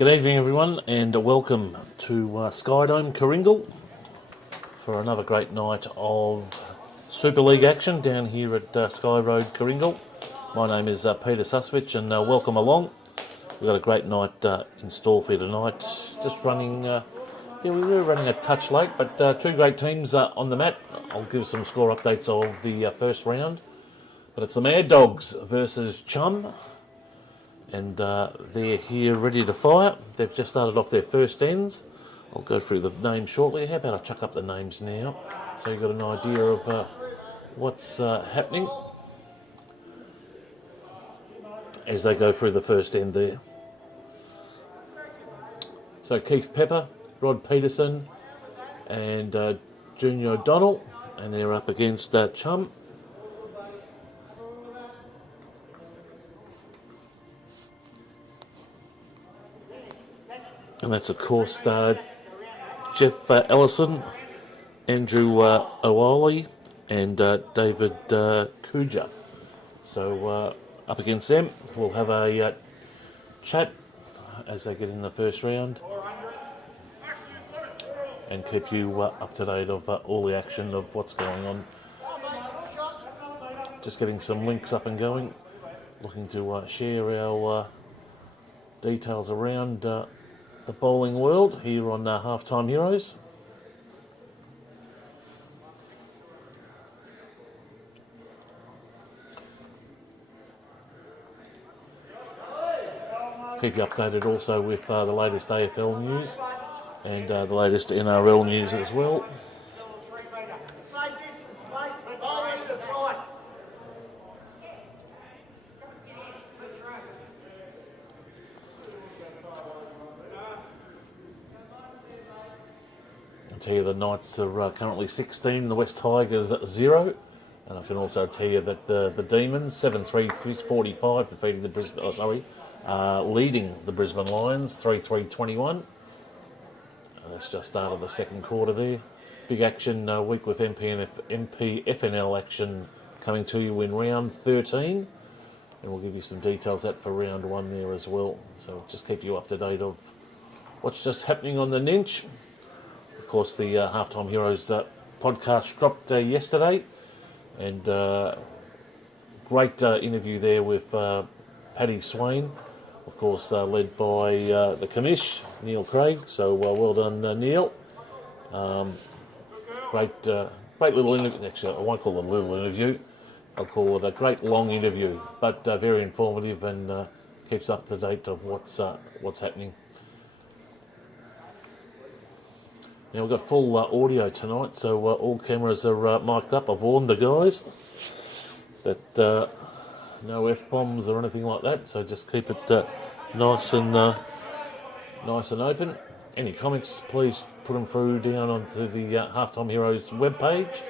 Good evening, everyone, and welcome to Skyedome Coringal for another great night of Super League action down here at Sky Road Coringal. My name is Peter Susvich, and welcome along. We've got a great night in store for you tonight. Just running, we were running a touch late, but two great teams on the mat. I'll give some score updates of the first round. But it's the Mad Dogs versus Chum. And they're here ready to fire. They've just started off their first ends. I'll go through the names shortly. How about I chuck up the names now so you've got an idea of what's happening as they go through the first end there. So Keith Pepper, Rod Peterson and Junior O'Donnell, and they're up against Chum. And that's, of course, Jeff Ellison, Andrew O'Reilly, and David Kuja. So up against them, we'll have a chat as they get in the first round and keep you up to date of all the action of what's going on. Just getting some links up and going. Looking to share our details around the bowling world here on Halftime Heroes. Keep you updated also with the latest AFL news and the latest NRL news as well. Tell you the Knights are currently 16, the West Tigers 0, and I can also tell you that the Demons 7-3-45 defeating the Brisbane. Leading the Brisbane Lions 3-3-21. That's just started the second quarter there. Big action week with MPFNL action coming to you in round 13, and we'll give you some details that for round 1 there as well. So just keep you up to date of what's just happening on the Ninch. Of course, the Halftime Heroes podcast dropped yesterday, and great interview there with Paddy Swain, of course, led by the commish, Neil Craig. So well done, Neil. Great little interview. Actually, I won't call it a little interview. I'll call it a great long interview, but very informative and keeps up to date of what's happening. Now we've got full audio tonight, so all cameras are mic'd up. I've warned the guys that no F-bombs or anything like that, so just keep it nice and open. Any comments, please put them through down onto the Halftime Heroes webpage.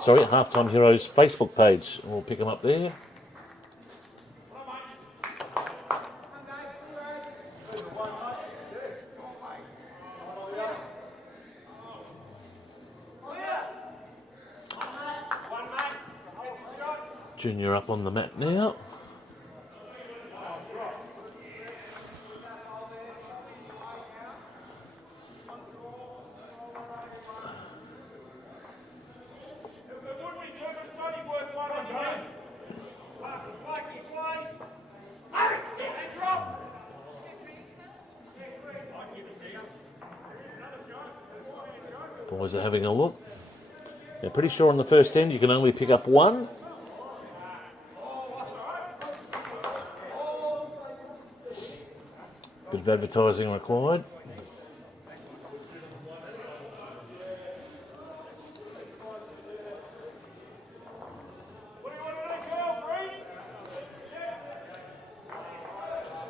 Sorry, Halftime Heroes Facebook page, and we'll pick them up there. Junior up on the mat now. Boys are having a look. They're pretty sure on the first end you can only pick up one. Bit of advertising required.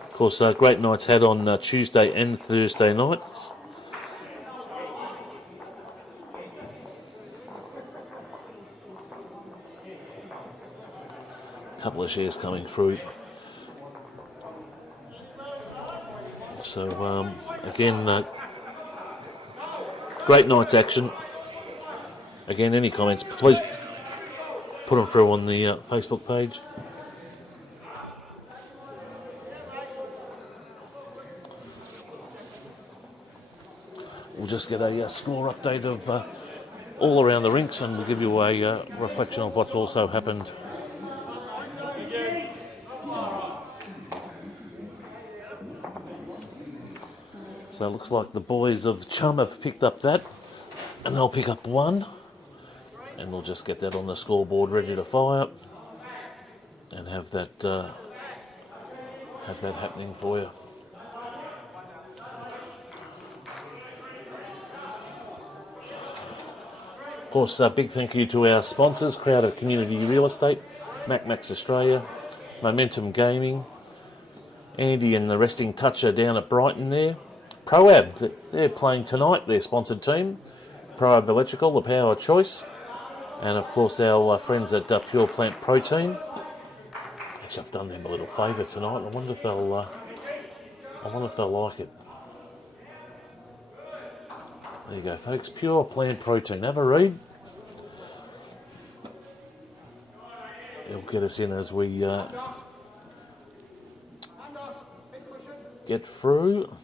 Of course, great nights had on Tuesday and Thursday nights. A couple of shares coming through. So again, great night's action. Again, any comments, please put them through on the Facebook page. we'll just get a score update of all around the rinks, and we'll give you a reflection of what's also happened. So it looks like the boys of Chum have picked up that, and they'll pick up one, and we'll just get that on the scoreboard ready to fire and have that happening for you. Of course, a big thank you to our sponsors, Crowder Community Real Estate, Max Australia, Momentum Gaming, Andy and the Resting Toucher down at Brighton there. ProAb, they're playing tonight, their sponsored team. ProAb Electrical, the power of choice. And of course our friends at Pure Plant Protein. Actually, I've done them a little favour tonight. I wonder if they'll like it. There you go, folks. Pure Plant Protein. Have a read. It'll get us in as we get through.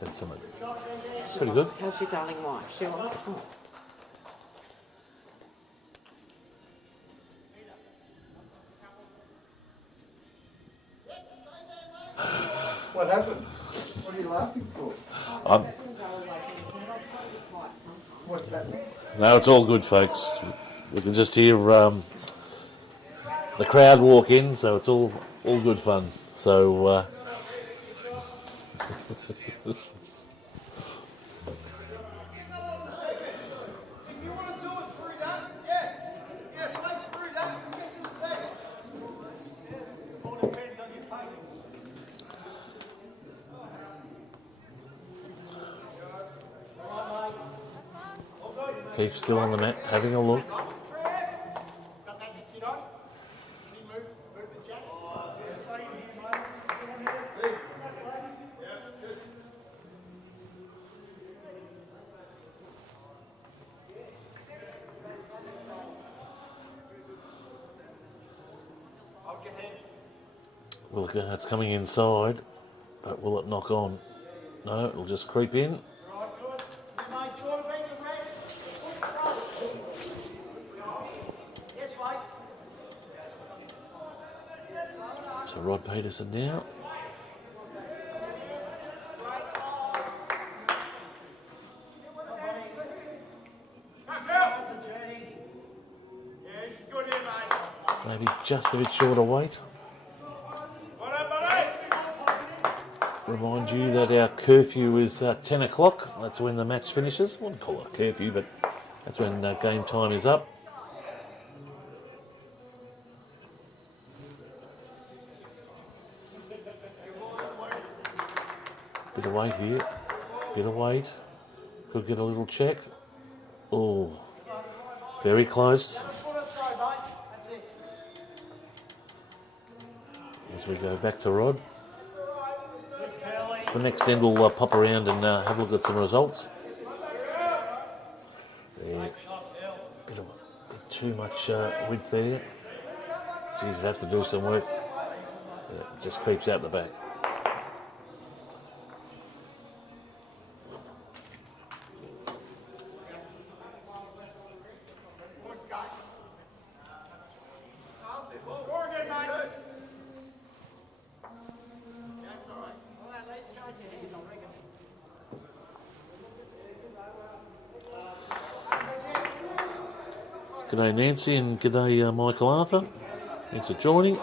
That's pretty good. How's your darling wife? She all right? Oh. What happened? What are you laughing for? What's that? No, it's all good, folks. We can just hear the crowd walk in, so it's all good fun. So Keith's still on the mat, having a look. Well, it's coming inside, but will it knock on? No, it'll just creep in. So Rod Peterson now. Maybe just a bit short of weight. Remind you that our curfew is 10 o'clock. That's when the match finishes. I wouldn't call it a curfew, but that's when game time is up. Bit of weight here. Bit of weight. Could get a little check. Oh, very close. As we go back to Rod. The next end we'll pop around and have a look at some results. There. Bit too much width there. Geez, have to do some work. Yeah, it just creeps out the back. G'day Nancy and g'day Michael Arthur. Thanks for joining.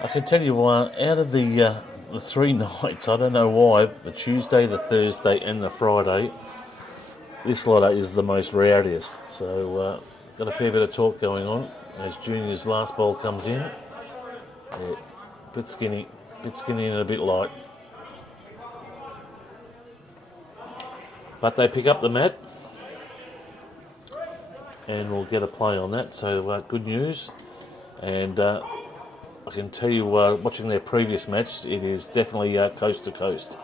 I can tell you out of the 3 nights, I don't know why, the Tuesday, the Thursday and the Friday, this lot is the most rowdiest. So got a fair bit of talk going on as Junior's last bowl comes in. Yeah, bit skinny and a bit light. But they pick up the mat and we'll get a play on that, so good news. And I can tell you, watching their previous match, it is definitely coast to coast.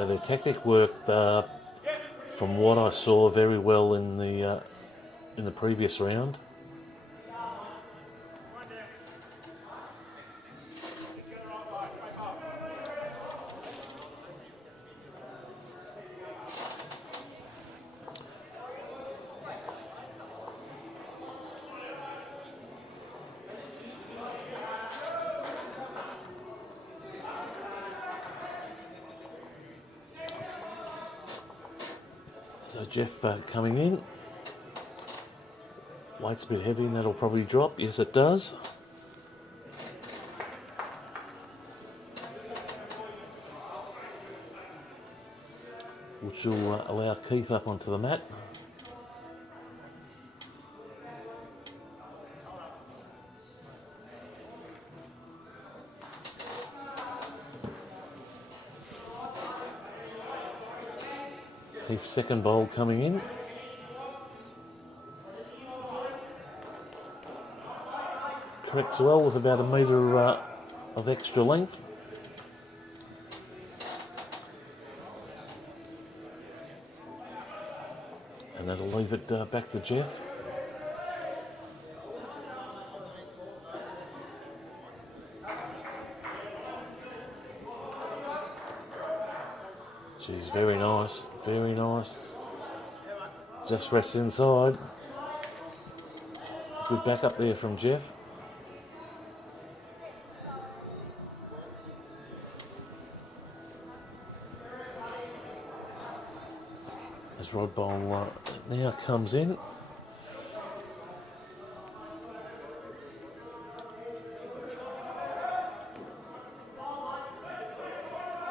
So their tactic worked, from what I saw, very well in the previous round. So Jeff coming in. Weight's a bit heavy and that'll probably drop. Yes, it does. Which will allow Keith up onto the mat. Keith's second bowl coming in. Corrects well with about a metre of extra length. And that'll leave it back to Jeff. She's very nice, very nice. Just rests inside. Good back up there from Jeff. As Rod Bowl now comes in.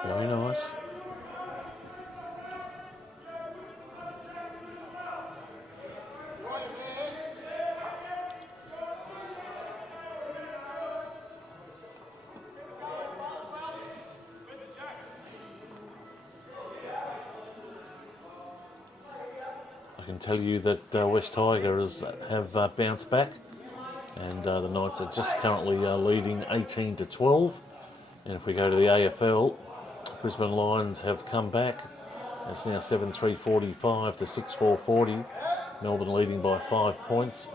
Very nice. I can tell you that West Tigers have bounced back, and the Knights are just currently leading 18-12. And if we go to the AFL, Brisbane Lions have come back. It's now 7-3-45 to 6-4-40. Melbourne leading by 5 points,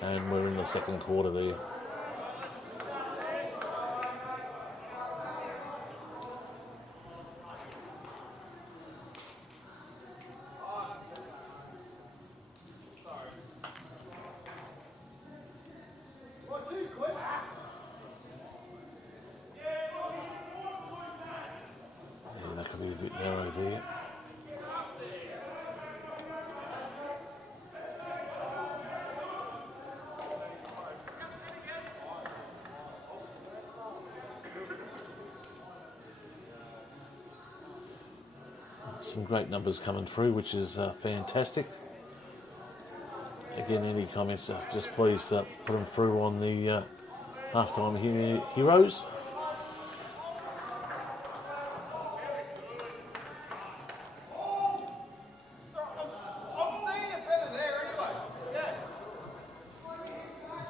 and we're in the second quarter there. That could be a bit narrow there. Some great numbers coming through, which is fantastic. Again, any comments, just please put them through on the halftime heroes.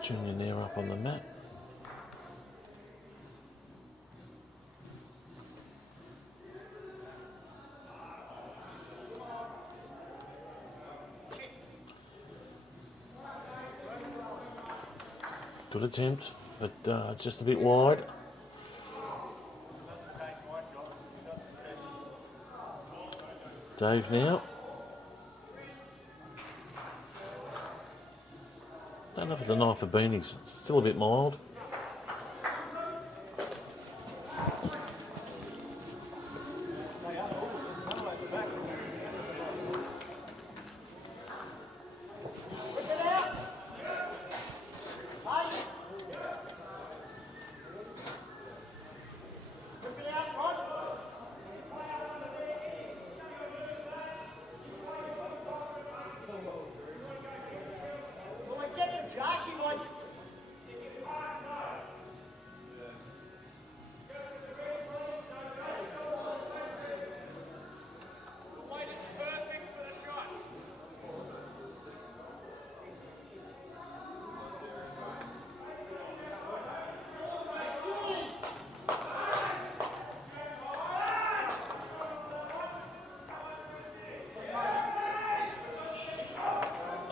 Junior now up on the mat. Good attempt, but just a bit wide. Dave now. Don't know if it's a knife for beanies. Still a bit mild.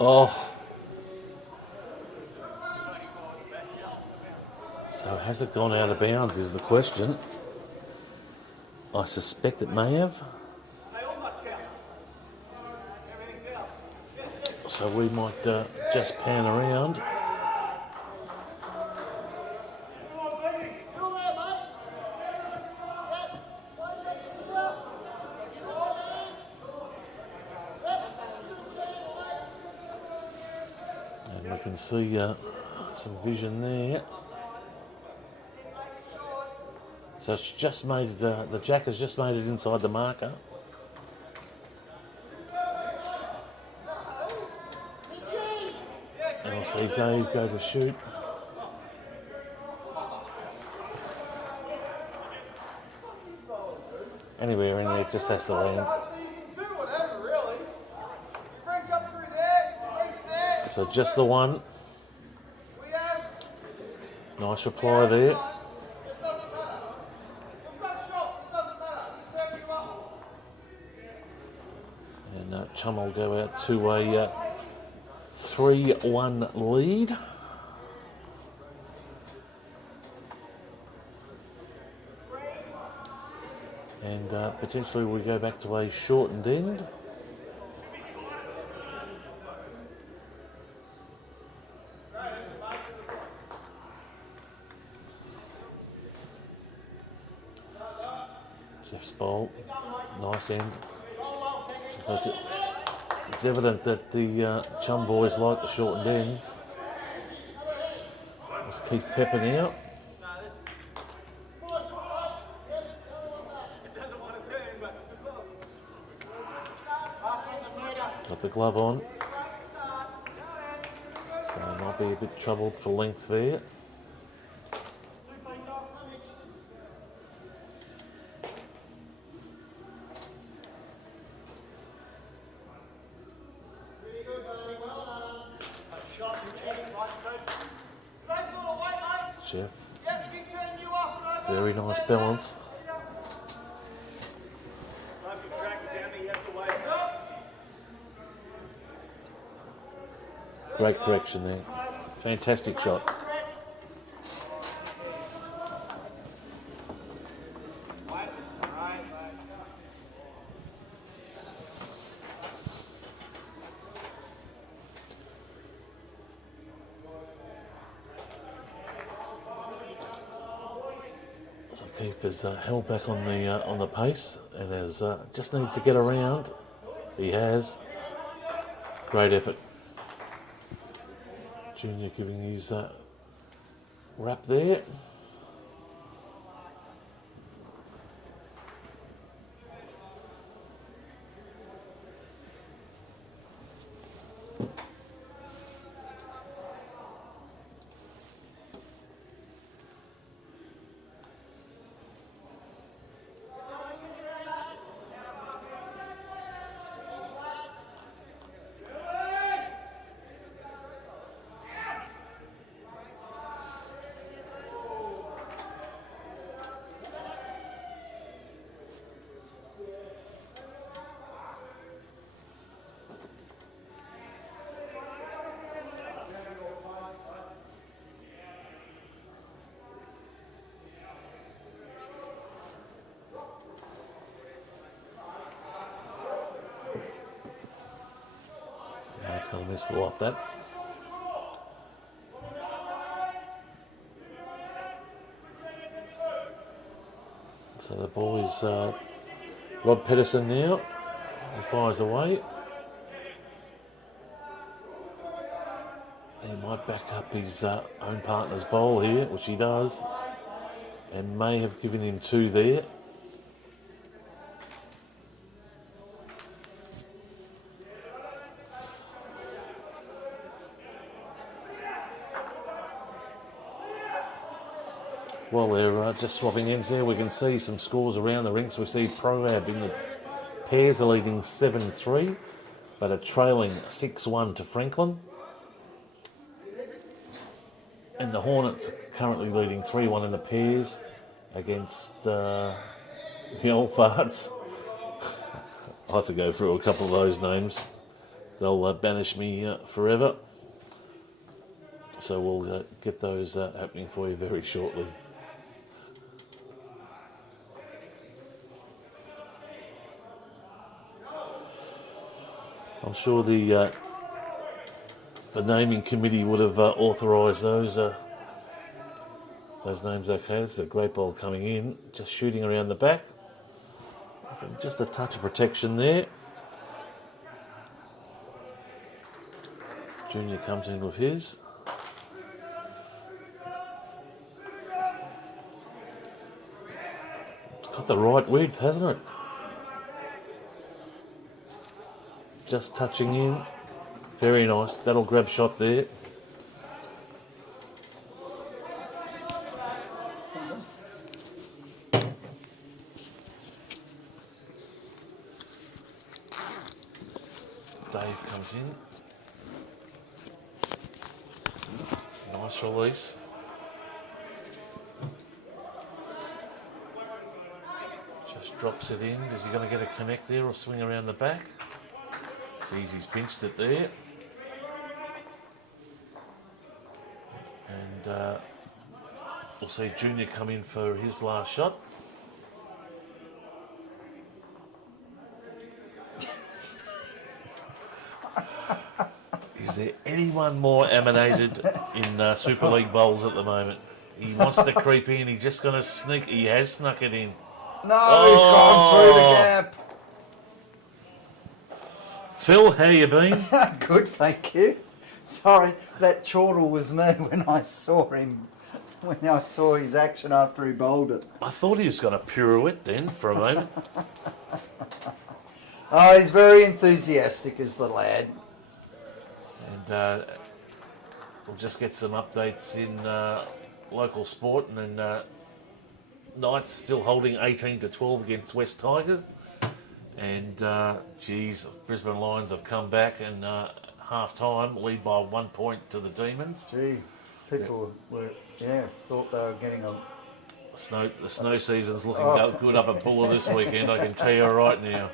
Oh. So has it gone out of bounds is the question. I suspect it may have. So we might just pan around. And we can see some vision there. So it's just made the jack has just made it inside the marker. And we'll see Dave go to shoot. Anywhere in there, it just has to land. So just the one. Nice reply there. And Chum will go out to a 3-1 lead. And potentially we go back to a shortened end. Jeff's bowl, nice end. So it's evident that the Chum boys like the shortened ends. Let's keep peppering out. Got the glove on. So might be a bit troubled for length there. Jeff, very nice balance. Great correction there. Fantastic shot. So Keith has held back on the pace and has just needs to get around. He has. Great effort. Junior giving his wrap there. It's going to miss the lot that. So the ball is Rod Pedersen now. He fires away. He might back up his own partner's bowl here, which he does, and may have given him two there. While they're just swapping ends there, we can see some scores around the rinks. We see Proab in the pairs are leading 7-3, but are trailing 6-1 to Franklin. And the Hornets currently leading 3-1 in the pairs against the old farts. I'll have to go through a couple of those names. they'll banish me forever. So we'll get those happening for you very shortly. I'm sure the naming committee would have authorised those names. Okay, this is a great ball coming in, just shooting around the back. Just a touch of protection there. Junior comes in with his. Got the right width, hasn't it? Just touching in. Very nice. That'll grab shot there. Dave comes in. Nice release. Just drops it in. Is he going to get a connect there or swing around the back? Jeez, he's pinched it there. And we'll see Junior come in for his last shot. Is there anyone more emanated in Super League bowls at the moment? He wants to creep in. He's just going to sneak. He has snuck it in. No, he's gone through the gap. Phil, how you been? Good, thank you. Sorry, that chortle was me when I saw him. When I saw his action after he bowled it. I thought he was going to pirouette then for a moment. Oh, he's very enthusiastic, is the lad. And we'll just get some updates in local sport. And then Knights still holding 18-12 against West Tigers. And, geez, Brisbane Lions have come back and half-time lead by 1 point to the Demons. Gee, people were, thought they were getting a... The snow season's looking good up at Buller this weekend, I can tell you right now.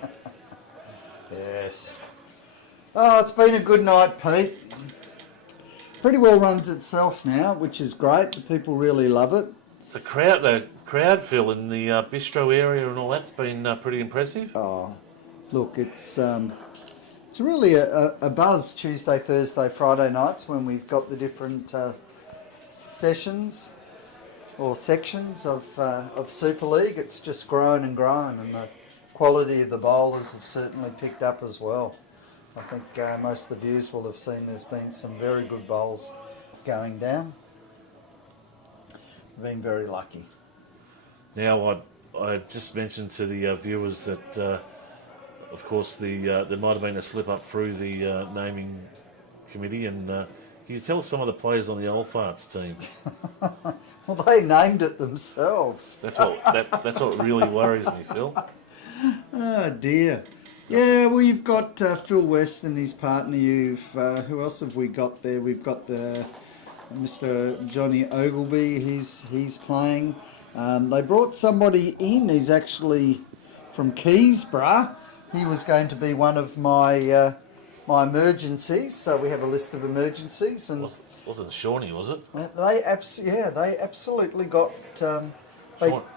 Yes. Oh, it's been a good night, Pete. Pretty well runs itself now, which is great. The people really love it. The crowd feel in the bistro area and all that's been pretty impressive. Oh, look, it's really a buzz Tuesday, Thursday, Friday nights when we've got the different sessions or sections of Super League. It's just grown and grown, and the quality of the bowlers have certainly picked up as well. I think most of the viewers will have seen there's been some very good bowls going down. We've been very lucky. Now, I just mentioned to the viewers that, of course, there might have been a slip up through the naming committee, and can you tell us some of the players on the Old Farts team? Well, they named it themselves. That's what really worries me, Phil. Oh dear. Yeah, well, you've got Phil West and his partner. Who else have we got there? We've got the Mr. Johnny Ogilvy. He's playing. They brought somebody in who's actually from Keysborough. He was going to be one of my my emergencies. So we have a list of emergencies, and wasn't Shawnee, was it? they absolutely got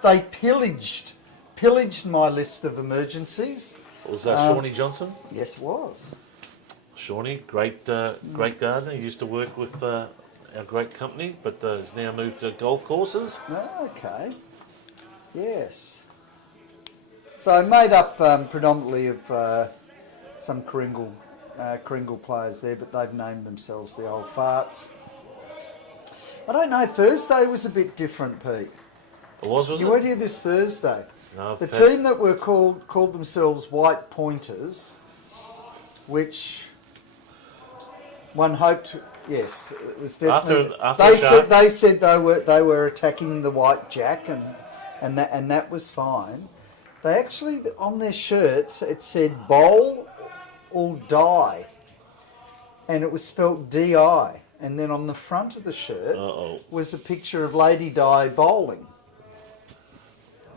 they pillaged my list of emergencies. Was that Shawnee Johnson? Yes, it was. Shawnee, great gardener. He used to work with our great company, but has now moved to golf courses. Okay. Yes. So made up predominantly of some Kringle players there, but they've named themselves the Old Farts. I don't know, Thursday was a bit different, Pete. Was You it? weren't here this Thursday. No, the team that were called themselves White Pointers, which one hoped, yes, it was definitely. They said they were attacking the White Jack, and that was fine. They actually, on their shirts it said bowl or die, and it was spelt D-I, and then on the front of the shirt was a picture of Lady Di bowling.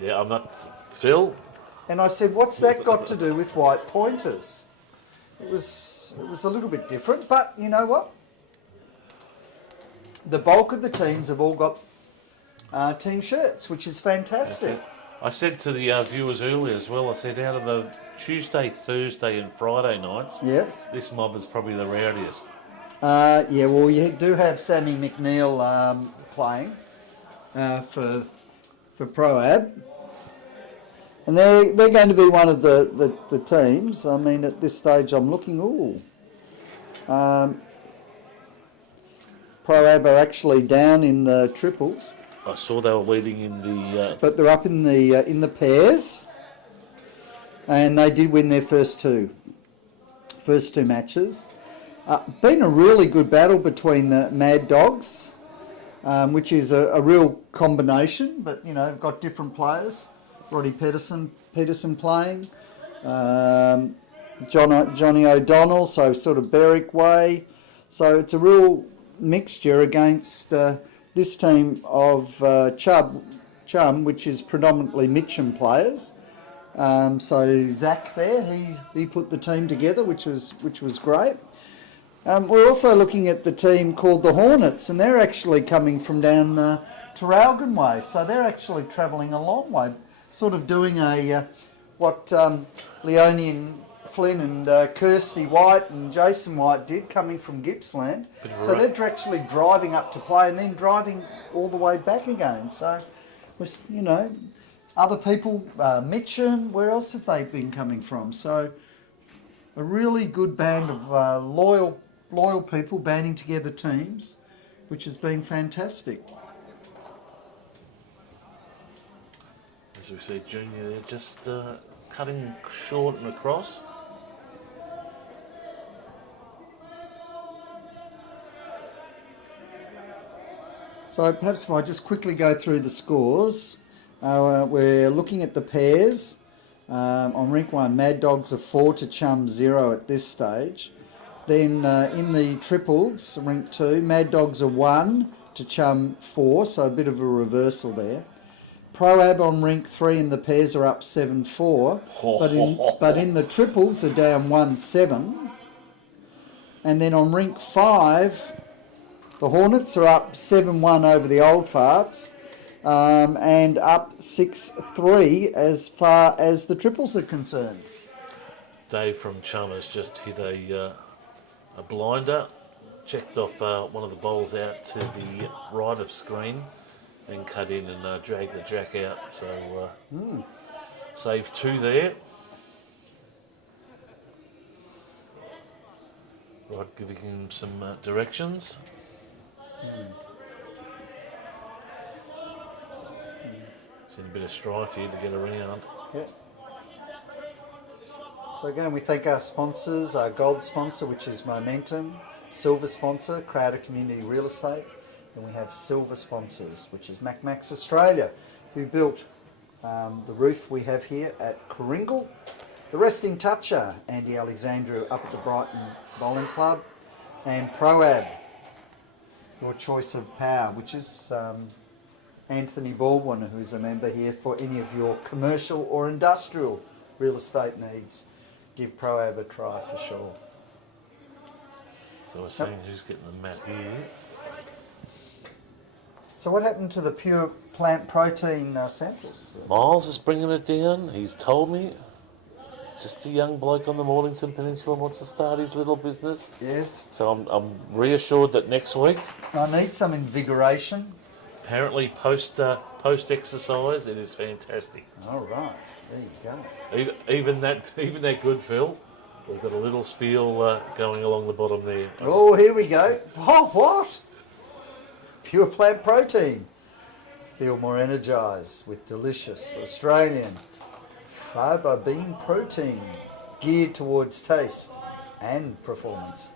Yeah, I'm not Phil. And I said, what's that got to do with White Pointers? it was a little bit different, but you know what? The bulk of the teams have all got team shirts, which is fantastic. I said to the viewers earlier as well, I said out of the Tuesday, Thursday and Friday nights, Yes. this mob is probably the rowdiest. Yeah, well, you do have Sammy McNeil playing for Pro-Ab. And they're going to be one of the teams. I mean, at this stage, I'm looking, Pro-Ab are actually down in the triples. I saw they were leading in the... But they're up in the pairs. And they did win their first two matches. Been a really good battle between the Mad Dogs, which is a real combination, but, you know, they've got different players. Roddy Peterson playing, Johnny O'Donnell, so sort of Berwick way. So it's a real mixture against this team of Chum, which is predominantly Mitcham players. So Zach there, he put the team together, which was great. We're also looking at the team called the Hornets, and they're actually coming from down Traralgon way, so they're actually travelling a long way, sort of doing what Leonie and Flynn and Kirsty White and Jason White did, coming from Gippsland. So they're actually driving up to play and then driving all the way back again. So, you know, other people, Mitcham, where else have they been coming from? So a really good band of loyal people banding together teams, which has been fantastic. As we see, Junior, they're just cutting short and across. So perhaps if I just quickly go through the scores. We're looking at the pairs. On rink 1, Mad Dogs are 4 to Chum 0 at this stage. Then in the triples, rink 2, Mad Dogs are 1 to Chum 4, so a bit of a reversal there. Pro-Ab on rink 3 and the pairs are up 7-4, but in the triples are down 1-7. And then on rink 5, the Hornets are up 7-1 over the Old Farts, and up 6-3 as far as the triples are concerned. Dave from Chum has just hit a blinder, checked off one of the bowls out to the right of screen, then cut in and dragged the jack out. So save 2 there. Right, giving him some directions. Seen a bit of strife here to get around. Yep. So again, we thank our sponsors, our gold sponsor, which is Momentum, silver sponsor, Crowder Community Real Estate, and we have silver sponsors, which is MacMax Australia, who built the roof we have here at Coringal. The Resting Toucher, Andy Alexandra up at the Brighton Bowling Club, and Pro-Ab, your choice of power, which is Anthony Baldwin, who's a member here for any of your commercial or industrial real estate needs. Give Pro-Ab a try for sure. So we're seeing who's getting the mat here. So what happened to the pure plant protein samples? Miles is bringing it down. He's told me. Just a young bloke on the Mornington Peninsula wants to start his little business. Yes. So I'm reassured that next week. I need some invigoration. Apparently post exercise, it is fantastic. All right, there you go. Even that good, Phil. We've got a little spiel going along the bottom there. Oh, here we go. Oh, what? Pure plant protein. Feel more energised with delicious Australian fibre bean protein geared towards taste and performance.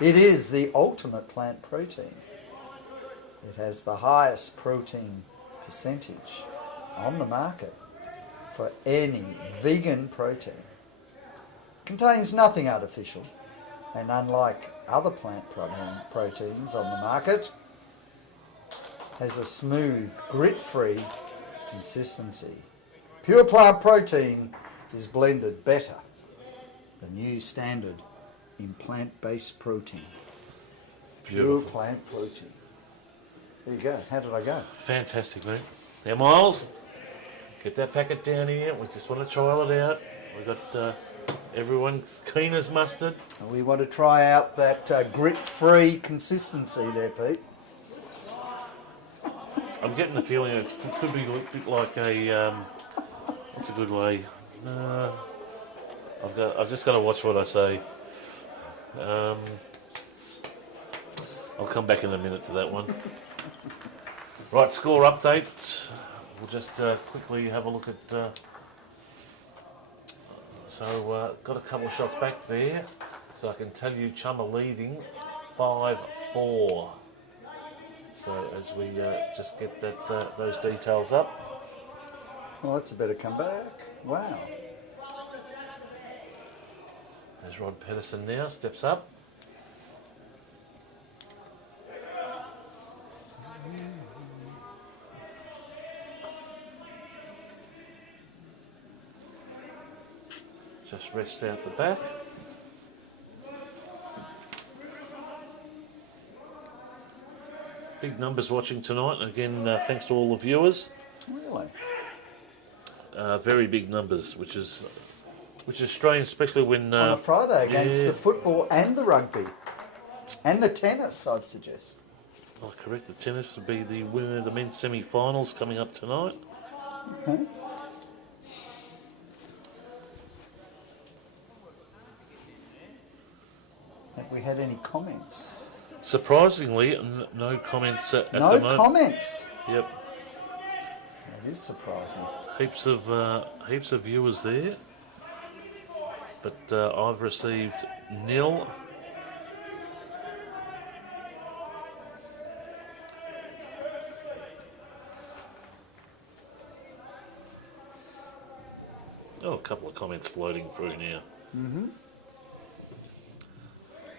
It is the ultimate plant protein. It has the highest protein percentage on the market for any vegan protein. Contains nothing artificial, and unlike other plant proteins on the market, has a smooth, grit-free consistency. Pure plant protein is blended better. The new standard in plant-based protein. Beautiful. Pure plant protein. There you go. How did I go? Fantastic, mate. Now, Miles, get that packet down here. We just want to trial it out. We've got everyone's keen as mustard. And we want to try out that grit-free consistency there, Pete. I'm getting the feeling it could be a bit like a. What's a good way? I've just got to watch what I say. I'll come back in a minute to that one. Right, score update. We'll just quickly have a look at. Got a couple of shots back there, so I can tell you Chum are leading 5-4. So as we just get that those details up. Well, that's a better comeback. Wow. There's Rod Pedersen now, steps up. Just rest out the back. Big numbers watching tonight, and again, thanks to all the viewers. Really? Very big numbers, which is strange, especially when On a Friday against yeah. the football and the rugby. And the tennis, I'd suggest. Oh, correct. The tennis will be the winner of the men's semi-finals coming up tonight. Okay. Have we had any comments? Surprisingly, no comments at the No moment. comments. Yep. That is surprising. Heaps of viewers there, but I've received nil. Oh, a couple of comments floating through now. Mm-hmm.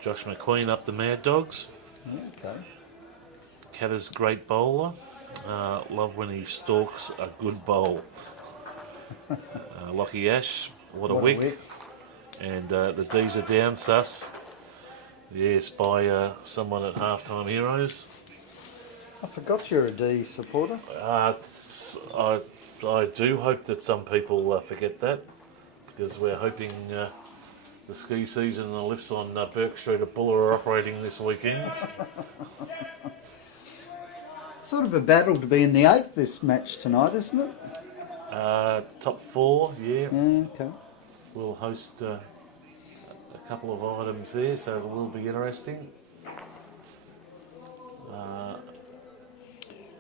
Josh McQueen up the Mad Dogs. Yeah, okay. Catter's great bowler. Love when he stalks a good bowl. Lockie Ash, what a wick. And the D's are down, sus. Yes, by someone at Halftime Heroes. I forgot you're a D supporter. I do hope that some people forget that, because we're hoping the ski season and the lifts on Burke Street at Buller are operating this weekend. Sort of a battle to be in the 8th this match tonight, isn't it? Top 4, yeah. Yeah, okay. We'll host a couple of items there, so it will be interesting.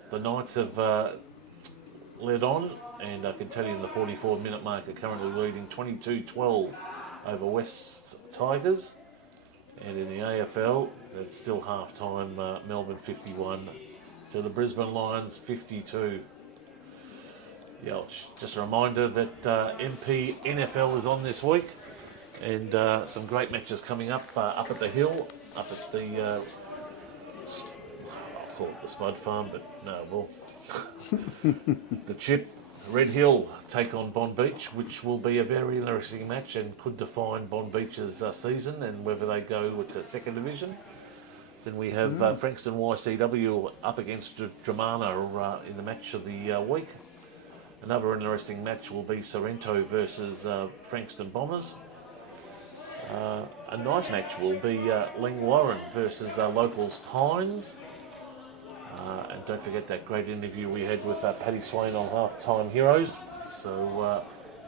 The Knights have led on, and I can tell you in the 44-minute mark are currently leading 22-12 over West's Tigers. And in the AFL, it's still half-time, Melbourne 51 to the Brisbane Lions 52. Yeah, just a reminder that MP NFL is on this week, and some great matches coming up at the Hill, up at the I'll call it the Spud Farm, but no, well, the Chip. Red Hill take on Bond Beach, which will be a very interesting match and could define Bond Beach's season and whether they go with the second division. Then we have Frankston YCW up against Dramana in the match of the week. Another interesting match will be Sorrento versus Frankston Bombers. A nice match will be Ling Warren versus locals Hines. And don't forget that great interview we had with Paddy Swain on Halftime Heroes. So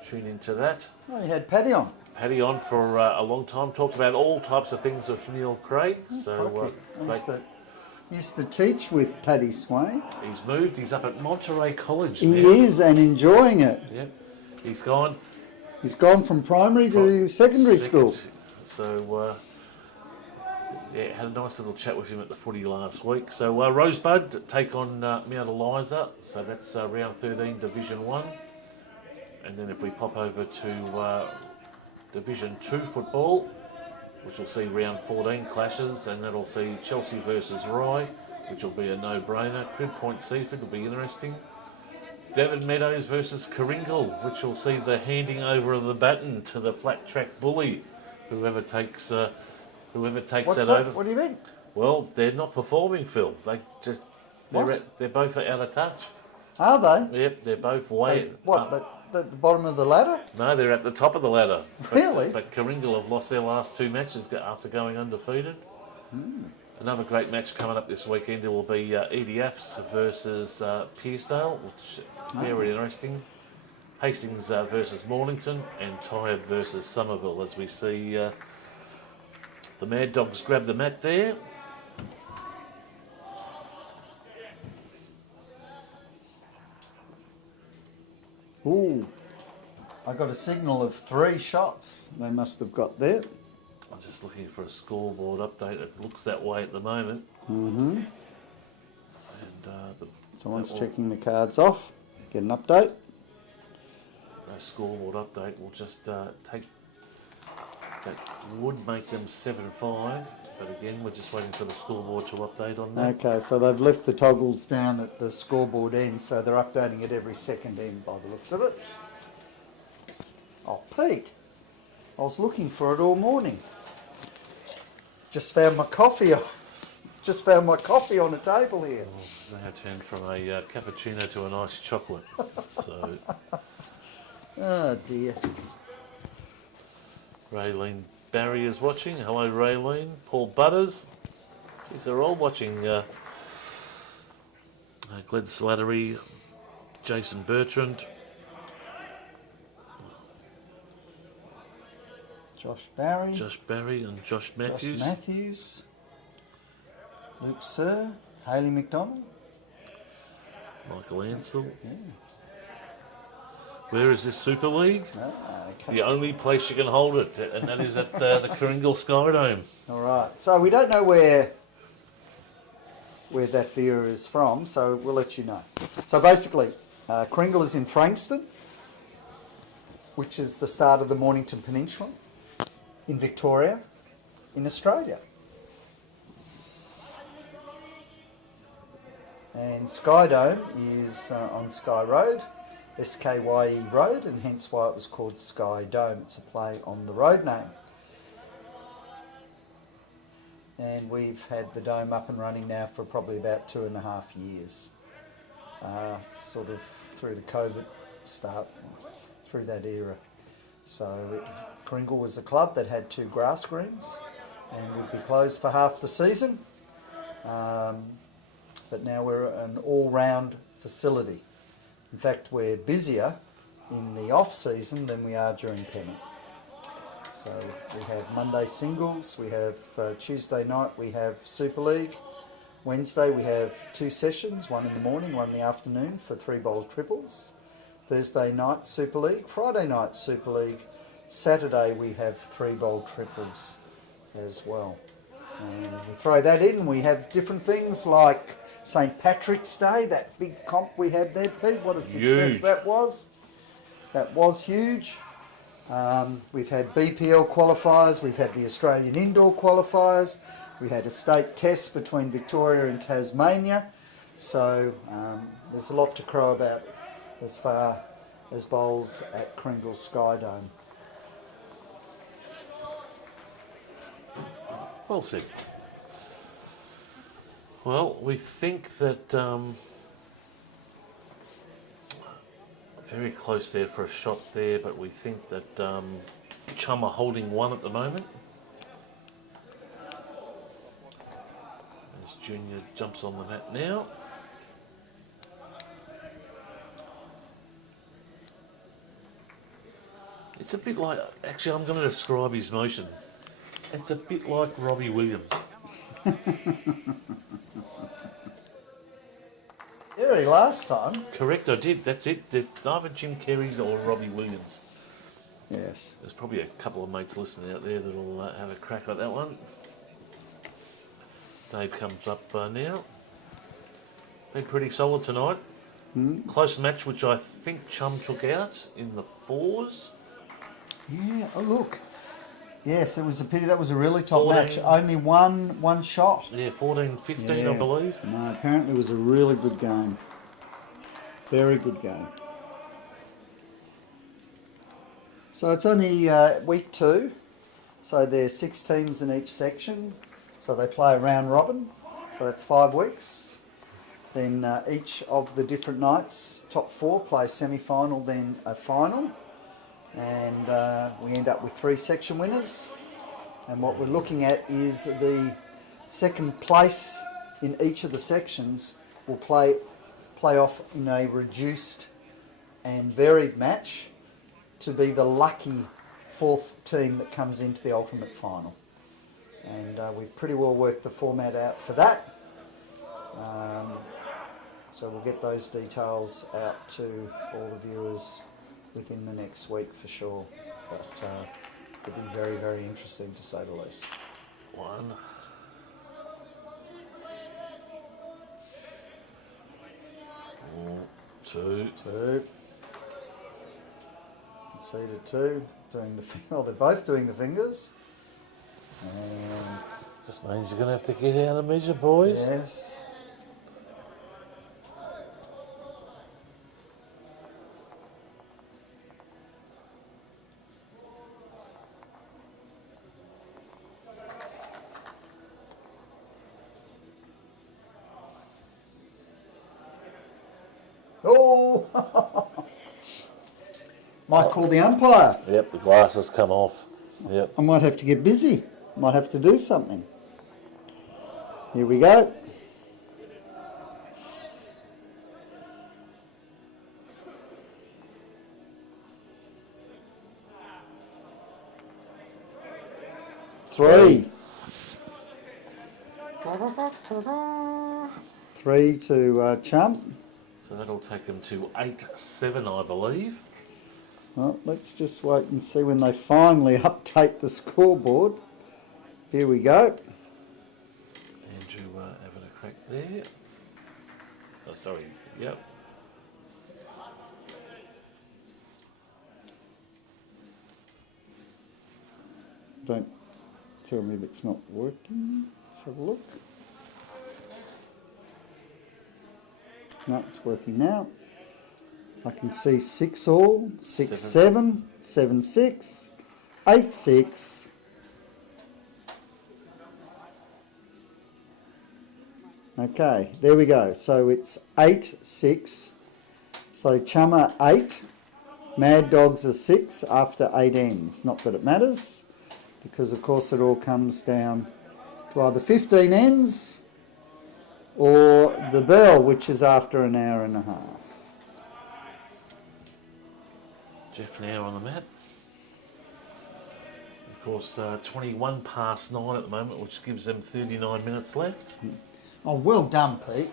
tune into that. Oh, you had Paddy on. Paddy on for a long time. Talked about all types of things with Neil Craig. So used to teach with Paddy Swain. he's moved. He's up at Monterey College He now. is, and enjoying it. Yep. He's gone. He's gone from primary to secondary school. So yeah, had a nice little chat with him at the footy last week. So Rosebud take on Mount Eliza. So that's round 13, Division 1. And then if we pop over to Division 2 football, which will see round 14 clashes, and that'll see Chelsea versus Rye, which will be a no-brainer. Crib Point Seaford will be interesting. Devon Meadows versus Coringal, which will see the handing over of the baton to the flat track bully, whoever takes Whoever takes What's that that? over. What do you mean? Well, they're not performing, Phil. What? They're both out of touch. Are they? Yep, they're both way. What? The bottom of the ladder? No, they're at the top of the ladder. Really? But Kooringal have lost their last 2 matches after going undefeated. Another great match coming up this weekend. It will be EDFs versus Pearcedale, which is very interesting. Hastings versus Mornington, and Tired versus Somerville, as we see the Mad Dogs grab the mat there. Ooh, I got a signal of 3 shots. They must have got there. I'm just looking for a scoreboard update. It looks that way at the moment. Mm-hmm. And Someone's checking the cards off. Get an update. no scoreboard update. We'll just take. That would make them 7-5, but again, we're just waiting for the scoreboard to update on that. Okay, so they've left the toggles down at the scoreboard end, so they're updating it every second end by the looks of it. Oh, Pete, I was looking for it all morning. Just found my coffee. Just found my coffee on the table here. Well, now turned from a cappuccino to a nice chocolate. So, Oh dear. Raylene Barry is watching. Hello, Raylene. Paul Butters. These are all watching. Gled Slattery, Jason Bertrand. Josh Barry. Josh Barry and Josh Matthews. Josh Matthews. Luke Sir. Hayley McDonald. Michael Ansell. Yeah. Where is this Super League? Okay. The only place you can hold it, and that is at the Kooringal Skydome. All right. So we don't know where that viewer is from, so we'll let you know. So basically, Kooringal is in Frankston, which is the start of the Mornington Peninsula, in Victoria, in Australia. And Skydome is on Sky Road, SKYE Road, and hence why it was called Skyedome. It's a play on the road name. And we've had the dome up and running now for probably about 2.5 years. Sort of through the COVID start, through that era. So Kooringal was a club that had 2 grass greens and would be closed for half the season. But now we're an all-round facility. In fact, we're busier in the off-season than we are during pennant. So we have Monday singles, we have Tuesday night we have Super League, Wednesday we have 2 sessions, one in the morning, one in the afternoon for 3-bowl triples. Thursday night Super League, Friday night Super League, Saturday we have 3-bowl triples as well. And we throw that in, we have different things like St. Patrick's Day, that big comp we had there, Pete. What a success Huge. that was. That was huge. We've had BPL qualifiers, we've had the Australian indoor qualifiers, we had a state test between Victoria and Tasmania. So there's a lot to crow about as far as bowls at Kooringal Skydome. Well said. Well, we think that very close there for a shot there, but we think that Chum are holding 1 at the moment. As Junior jumps on the mat now. It's a bit like, actually I'm going to describe his motion. It's a bit like Robbie Williams. Very last time. Correct, I did. That's it. There's either Jim Kerry's or Robbie Williams. Yes. There's probably a couple of mates listening out there that'll have a crack at that one. Dave comes up now. Been pretty solid tonight. Close match, which I think Chum took out in the 4s. Yeah, oh look. Yes, it was a pity. That was a really top 14. match. Only one shot. Yeah, 14-15, I Yeah. believe. No, apparently it was a really good game. Very good game. So it's only week 2. So there's 6 teams in each section. So they play a round robin. So that's 5 weeks. Then each of the different nights, top 4 play semi-final, then a final. And we end up with 3 section winners. And what we're looking at is the second place in each of the sections will play off in a reduced and varied match to be the lucky 4th team that comes into the ultimate final. And we've pretty well worked the format out for that. So we'll get those details out to all the viewers within the next week for sure. But it'll be very, very interesting to say the least. 1, 2. Conceded 2. Doing the oh, they're both doing the fingers. And Just means you're going to have to get out and measure, boys. yes. Oh! Might call the umpire. Yep, the glasses come off. Yep. I might have to get busy. Might have to do something. Here we go. Three. 3 to Chump. So that'll take them to 8-7, I believe. Well, let's just wait and see when they finally update the scoreboard. Here we go. Andrew having a crack there. Oh, sorry. Yep. Don't tell me that's not working. Let's have a look. No, it's working now. I can see 6 all, 6-7, 7-6, 8-6. Okay, there we go. So it's 8-6. So Chummer 8, Mad Dogs are 6 after 8 ends. Not that it matters, because of course it all comes down to either 15 ends or the bell, which is after an hour and a half. Jeff now on the mat. Of course, 21 past 9 at the moment, which gives them 39 minutes left. Oh, well done, Pete.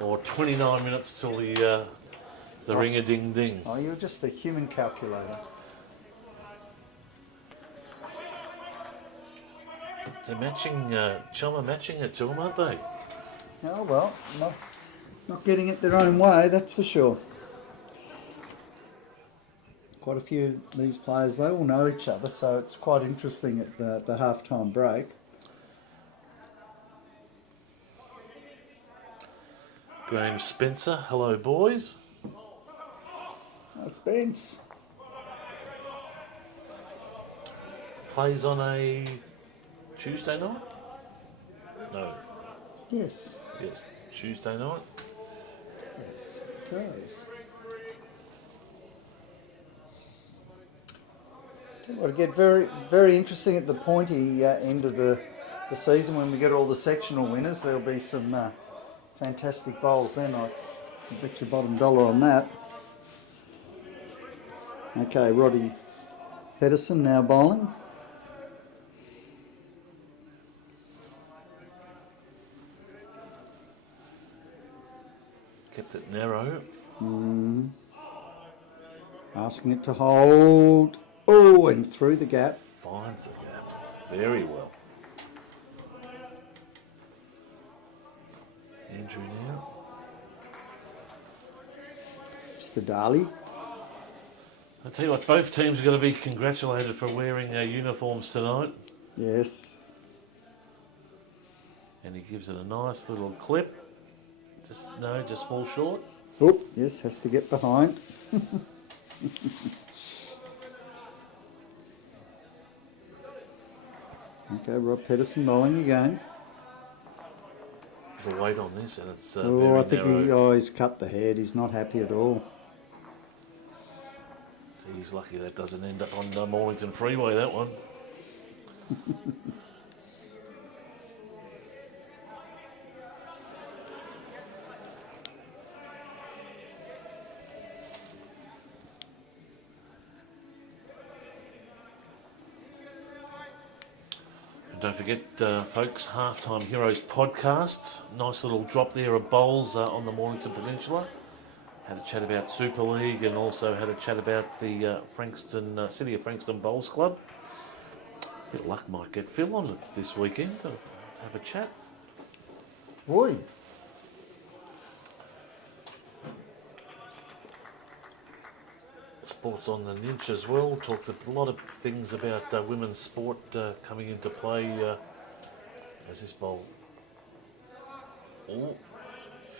Or 29 minutes till the ring-a-ding-ding. Oh, you're just a human calculator. They're matching, Chummer matching it to them, aren't they? Oh, well, not getting it their own way, that's for sure. Quite a few of these players, they all know each other, so it's quite interesting at the half-time break. Graham Spencer, hello boys. Oh, Spence. Plays on a Tuesday night? No. Yes. Yes, Tuesday night. Yes, it does. It'll get very, very interesting at the pointy end of the season when we get all the sectional winners. There'll be some fantastic bowls then. I bet your bottom dollar on that. Okay, Roddy Pedersen now bowling. Kept it narrow. Asking it to hold. Oh, and through the gap. Finds the gap very well. Andrew now. It's the Dali. I tell you what, both teams are going to be congratulated for wearing their uniforms tonight. Yes. And he gives it a nice little clip. Just fall short. Oh, yes, has to get behind. Okay, Rob Pedersen bowling again. The weight on this, and it's Oh, very I think narrow. he's cut the head. He's not happy at all. He's lucky that doesn't end up on the Mornington Freeway, that one. And don't forget, folks, Halftime Heroes podcast. Nice little drop there of bowls on the Mornington Peninsula. Had a chat about Super League and also had a chat about the Frankston City of Frankston Bowls Club. A bit of luck might get Phil on it this weekend to have a chat. Boy. Sports on the Ninch as well. Talked a lot of things about women's sport coming into play as this bowl. Oh,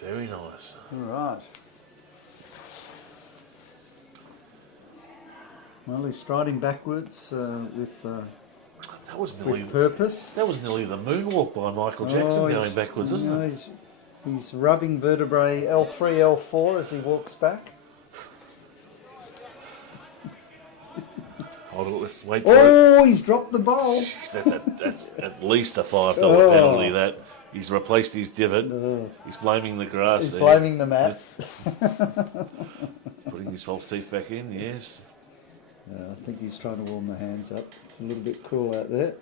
very nice. All right. Well, he's striding backwards with That was nearly purpose. That was nearly the moonwalk by Michael Jackson going backwards, isn't it? He's rubbing vertebrae L3, L4 as he walks back. Hold on, let's wait for it. Oh, he's dropped the bowl. That's at least a $5 penalty. That he's replaced his divot. He's blaming the grass. He's there. blaming the mat. He's putting his false teeth back in. Yes. I think he's trying to warm the hands up. It's a little bit cool out there.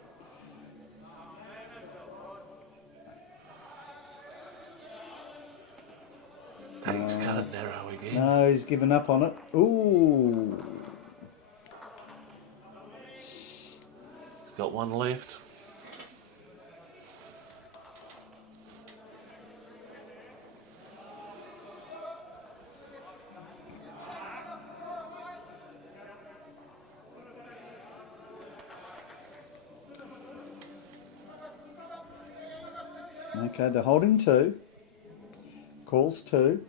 He's cut it narrow again. No, he's given up on it. Ooh. He's got one left. Okay, they're holding 2. Calls 2.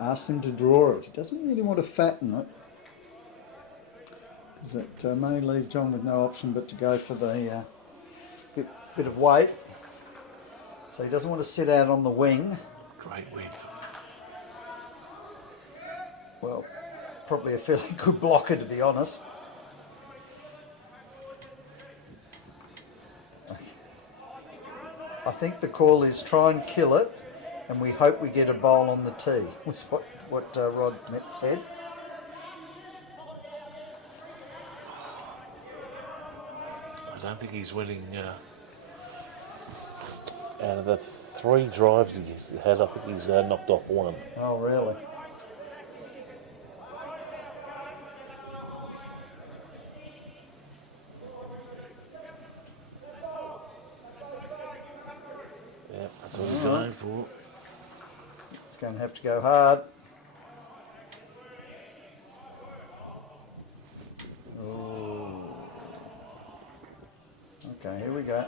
Asks him to draw it. He doesn't really want to fatten it, because it may leave John with no option but to go for the bit of weight. So he doesn't want to sit out on the wing. Great width. Well, probably a fairly good blocker, to be honest. I think the call is try and kill it, and we hope we get a bowl on the tee, was what Rod Met said. I don't think he's winning. Out of the 3 drives he's had, I think he's knocked off 1. Oh, really? Yeah, that's what he's going for. It's going to have to go hard. Oh. Okay, here we go.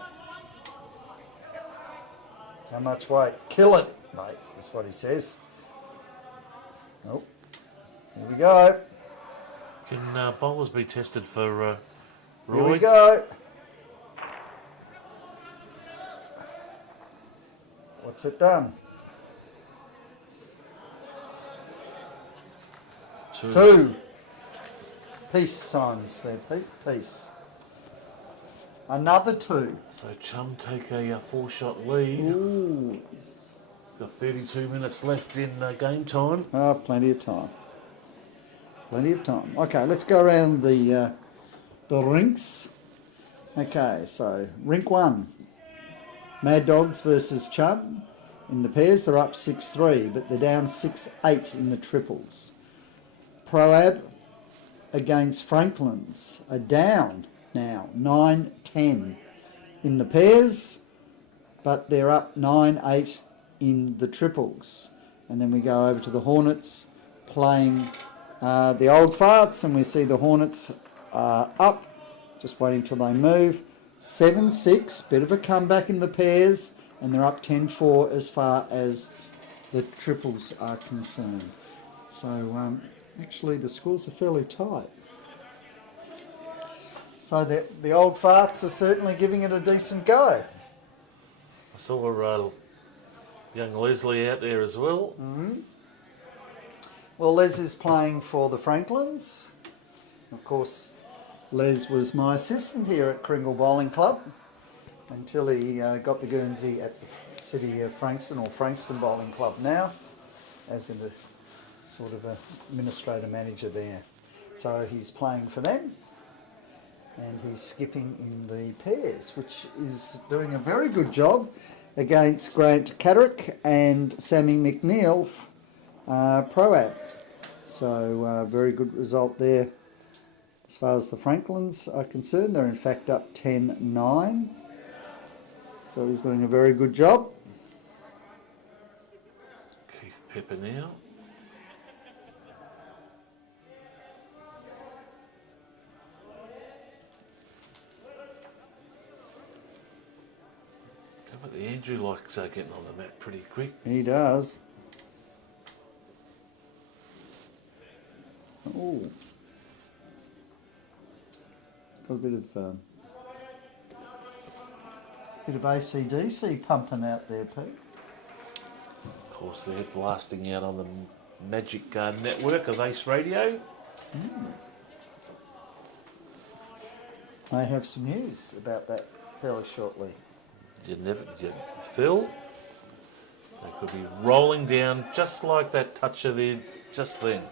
How much weight? Kill it, mate, is what he says. Oh, here we go. Can bowlers be tested for Here we roids? go. What's it done? 2. Peace signs there, Pete. Peace. Another 2. So Chum take a 4-shot lead. Ooh. Got 32 minutes left in game time. Ah, plenty of time. Plenty of time. Okay, let's go around the rinks. Okay, so rink 1. Mad Dogs versus Chubb. In the pairs, they're up 6-3, but they're down 6-8 in the triples. Proab against Franklin's are down now 9-10 in the pairs, but they're up 9-8 in the triples. And then we go over to the Hornets playing the Old Farts, and we see the Hornets are up, just waiting till they move. 7-6, bit of a comeback in the pairs, and they're up 10-4 as far as the triples are concerned. So actually the scores are fairly tight. So the old farts are certainly giving it a decent go. I saw young Leslie out there as well. Well, Les is playing for the Franklins. Of course, Les was my assistant here at Kringle Bowling Club until he got the Guernsey at the City of Frankston, or Frankston Bowling Club now, as in a sort of a administrator manager there. So he's playing for them, and he's skipping in the pairs, which is doing a very good job against Grant Cadrick and Sammy McNeil, Pro-Am. So very good result there as far as the Franklins are concerned. They're in fact up 10-9. So he's doing a very good job. Keith Pepper now. But the Andrew likes getting on the mat pretty quick. He does. Oh, got a bit of AC/DC pumping out there, Pete. Of course, they're blasting out on the magic network of Ace Radio. I have some news about that fairly shortly. Phil, they could be rolling down just like that toucher there just then.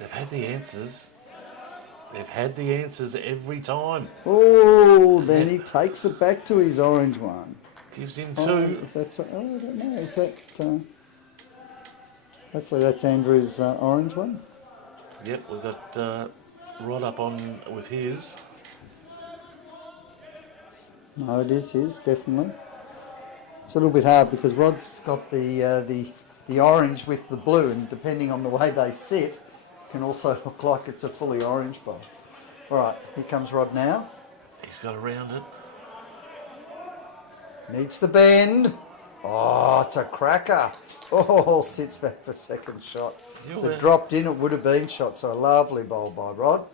They've had the answers. They've had the answers every time. Oh, then he takes it back to his orange one. Gives him Oh, two. if that's I don't know. Is that? Hopefully that's Andrew's orange one. Yep, we've got Rod up on with his. No, it is his, definitely. It's a little bit hard because Rod's got the orange with the blue, and depending on the way they sit, can also look like it's a fully orange bowl. All right, here comes Rod now. He's got around it. Needs the bend. Oh, it's a cracker. Oh, sits back for second shot. If it dropped in, it would have been shot. So a lovely bowl by Rod.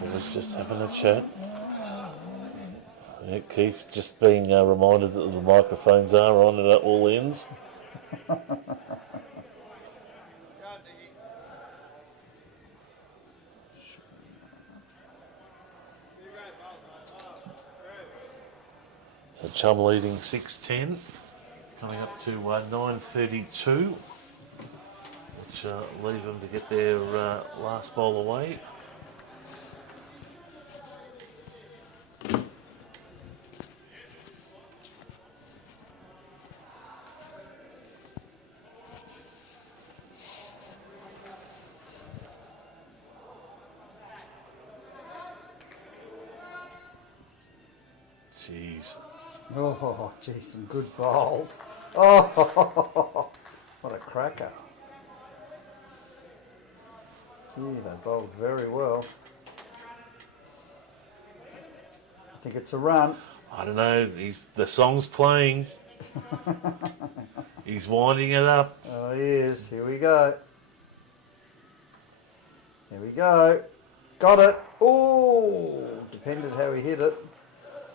Boys just having a chat. Yeah, Keith just being reminded that the microphones are on at all ends. So Chum leading 6-10, coming up to 9:32, which leave them to get their last bowl away. Jeez. Oh, gee, some good bowls. Oh, what a cracker. Gee, they bowled very well. I think it's a run. I don't know, the song's playing. He's winding it up. Oh, he is. Here we go. Here we go. Got it. Oh, depended how he hit it.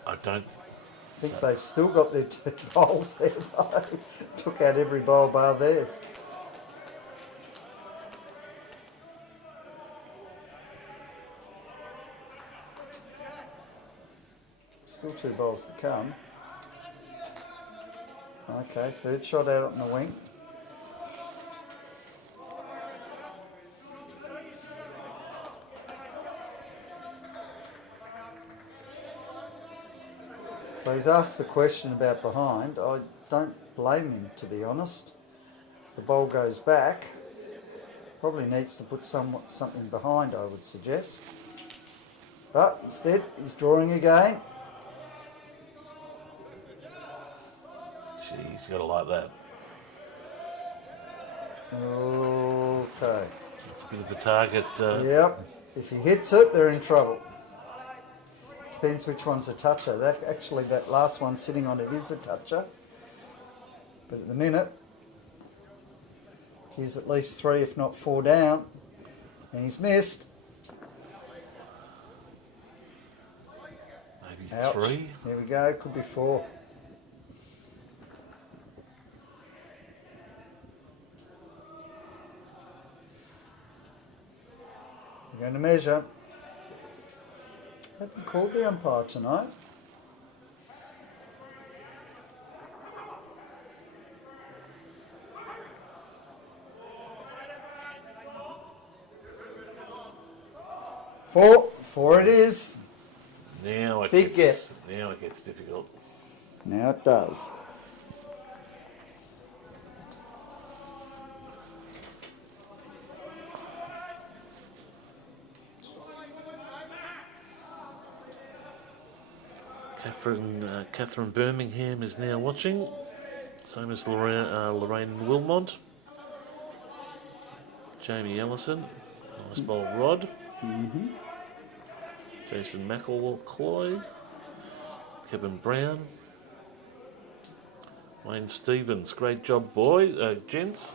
I don't... I think they've still got their two bowls there though. Took out every bowl bar theirs. Still two bowls to come. Okay, third shot out on the wing. So he's asked the question about behind. I don't blame him, to be honest. If the ball goes back, probably needs to put something behind, I would suggest. But instead, he's drawing again. Jeez, got to like that. Okay. It's a bit of a target. Yep. If he hits it, they're in trouble. Depends which one's a toucher. That last one sitting on it is a toucher. But at the minute, he's at least 3, if not 4 down. And he's missed. Maybe Ouch. 3. There we go. Could be 4. We're going to measure. Haven't called the umpire tonight. Four it is. Now it Big gets difficult. Now it does. Catherine Birmingham is now watching. Same as Lorraine Wilmot. Jamie Ellison. Nice bowl Rod. Jason McElcloy. Kevin Brown. Wayne Stevens. Great job, boys, gents.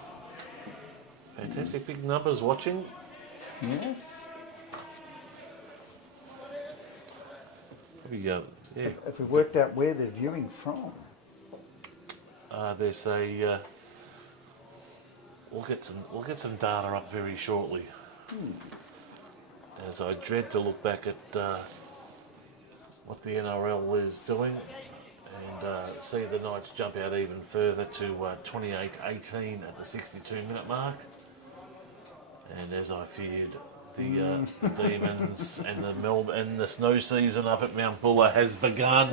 Fantastic big numbers watching. Yes. Yeah. Have we worked out where they're viewing from? There's a. We'll get some data up very shortly. As I dread to look back at what the NRL is doing and see the Knights jump out even further to 28-18 at the 62-minute mark. And as I feared, the Demons and the snow season up at Mount Buller has begun.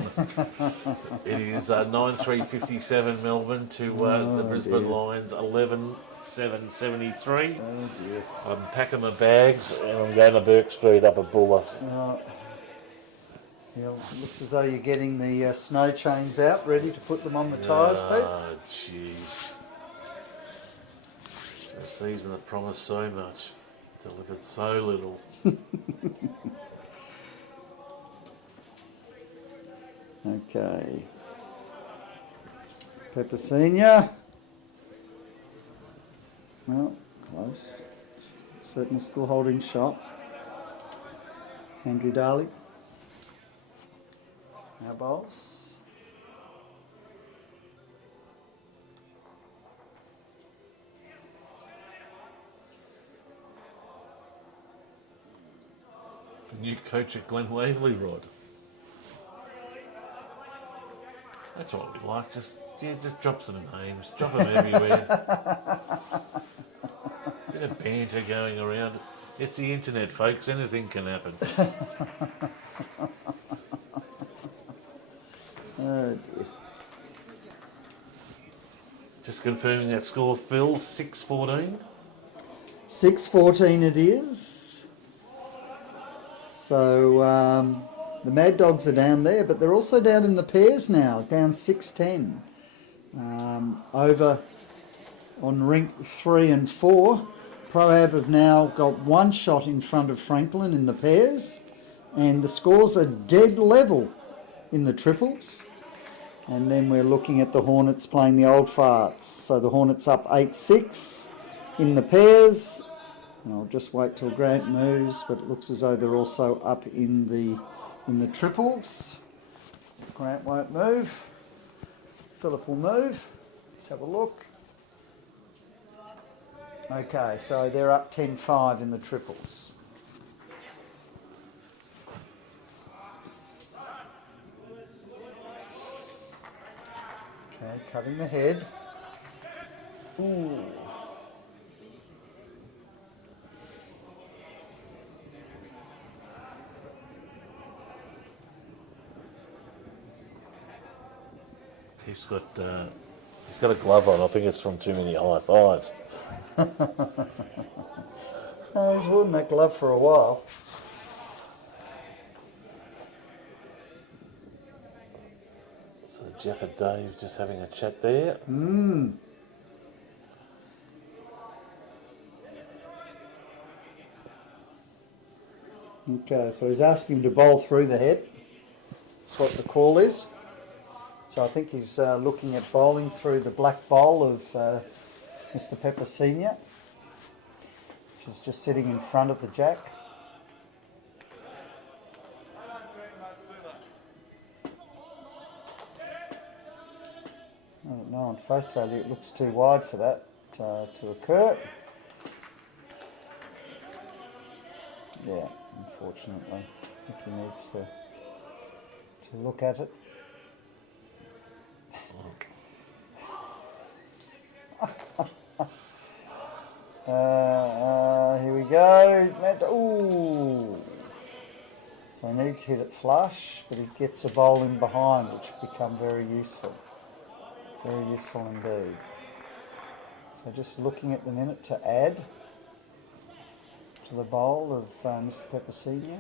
It is 9-3-57 Melbourne to the Brisbane Lions 11-7-73. Oh dear. I'm packing my bags and I'm going to Burke Street up at Buller. Yeah, looks as though you're getting the snow chains out, ready to put them on the tyres, Pete. Oh, jeez. A season that promised so much, delivered so little. Okay. Pepper Senior. Well, close. It's certainly still holding shot. Andrew Daly. Our bowls. The new coach at Glen Waverley, Rod. That's what we like. Just drop some names. Drop them everywhere. Bit of banter going around. It's the internet, folks. Anything can happen. Oh dear. Just confirming that score, Phil. 6-14. 6-14 it is. So the Mad Dogs are down there, but they're also down in the pairs now, down 6-10. Over on rink 3 and 4. Proab have now got 1 shot in front of Franklin in the pairs, and the scores are dead level in the triples. And then we're looking at the Hornets playing the Old Farts. So the Hornets up 8-6 in the pairs. And I'll just wait till Grant moves, but it looks as though they're also up in the triples. Grant won't move. Philip will move. Let's have a look. Okay, so they're up 10-5 in the triples. Okay, cutting the head. Ooh. He's got a glove on. I think it's from too many high fives. He's worn that glove for a while. So Jeff and Dave just having a chat there. Okay, so he's asking him to bowl through the head. That's what the call is. So I think he's looking at bowling through the black bowl of Mr. Pepper Senior, which is just sitting in front of the jack. I don't know, on face value it looks too wide for that to occur. Yeah, unfortunately. I think he needs to look at it. Here we go. Ooh. So he needs to hit it flush, but he gets a bowl in behind, which will become very useful. Very useful indeed. So just looking at the minute to add to the bowl of Mr. Pepper Senior.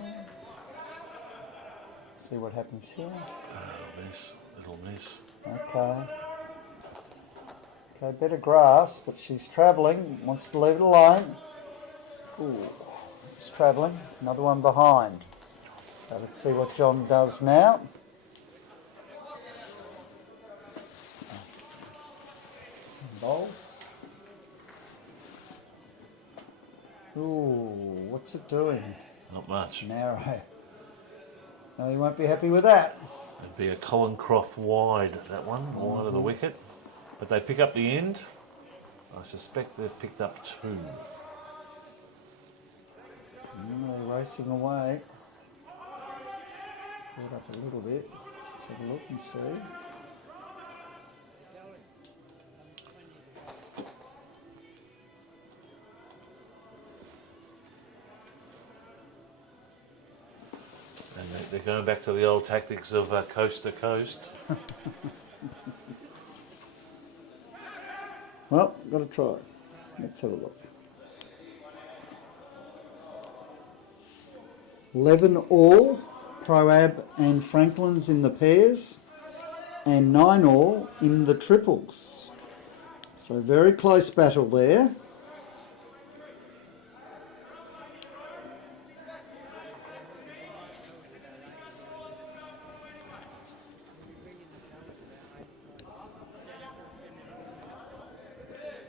See what happens here. Little miss. Okay. Okay, better grass, but she's travelling, wants to leave it alone. Ooh, it's travelling, another one behind. So let's see what John does now. Bowls. Ooh, what's it doing? Not much. Narrow. No, you won't be happy with that. It'd be a Colin Croft wide, that one, wide of the wicket. But they pick up the end. I suspect they've picked up two. They're racing away. Pulled up a little bit. Let's have a look and see. And they're going back to the old tactics of coast to coast. Well, got to try. Let's have a look. 11 all, Proab and Franklin's in the pairs, and 9 all in the triples. So very close battle there.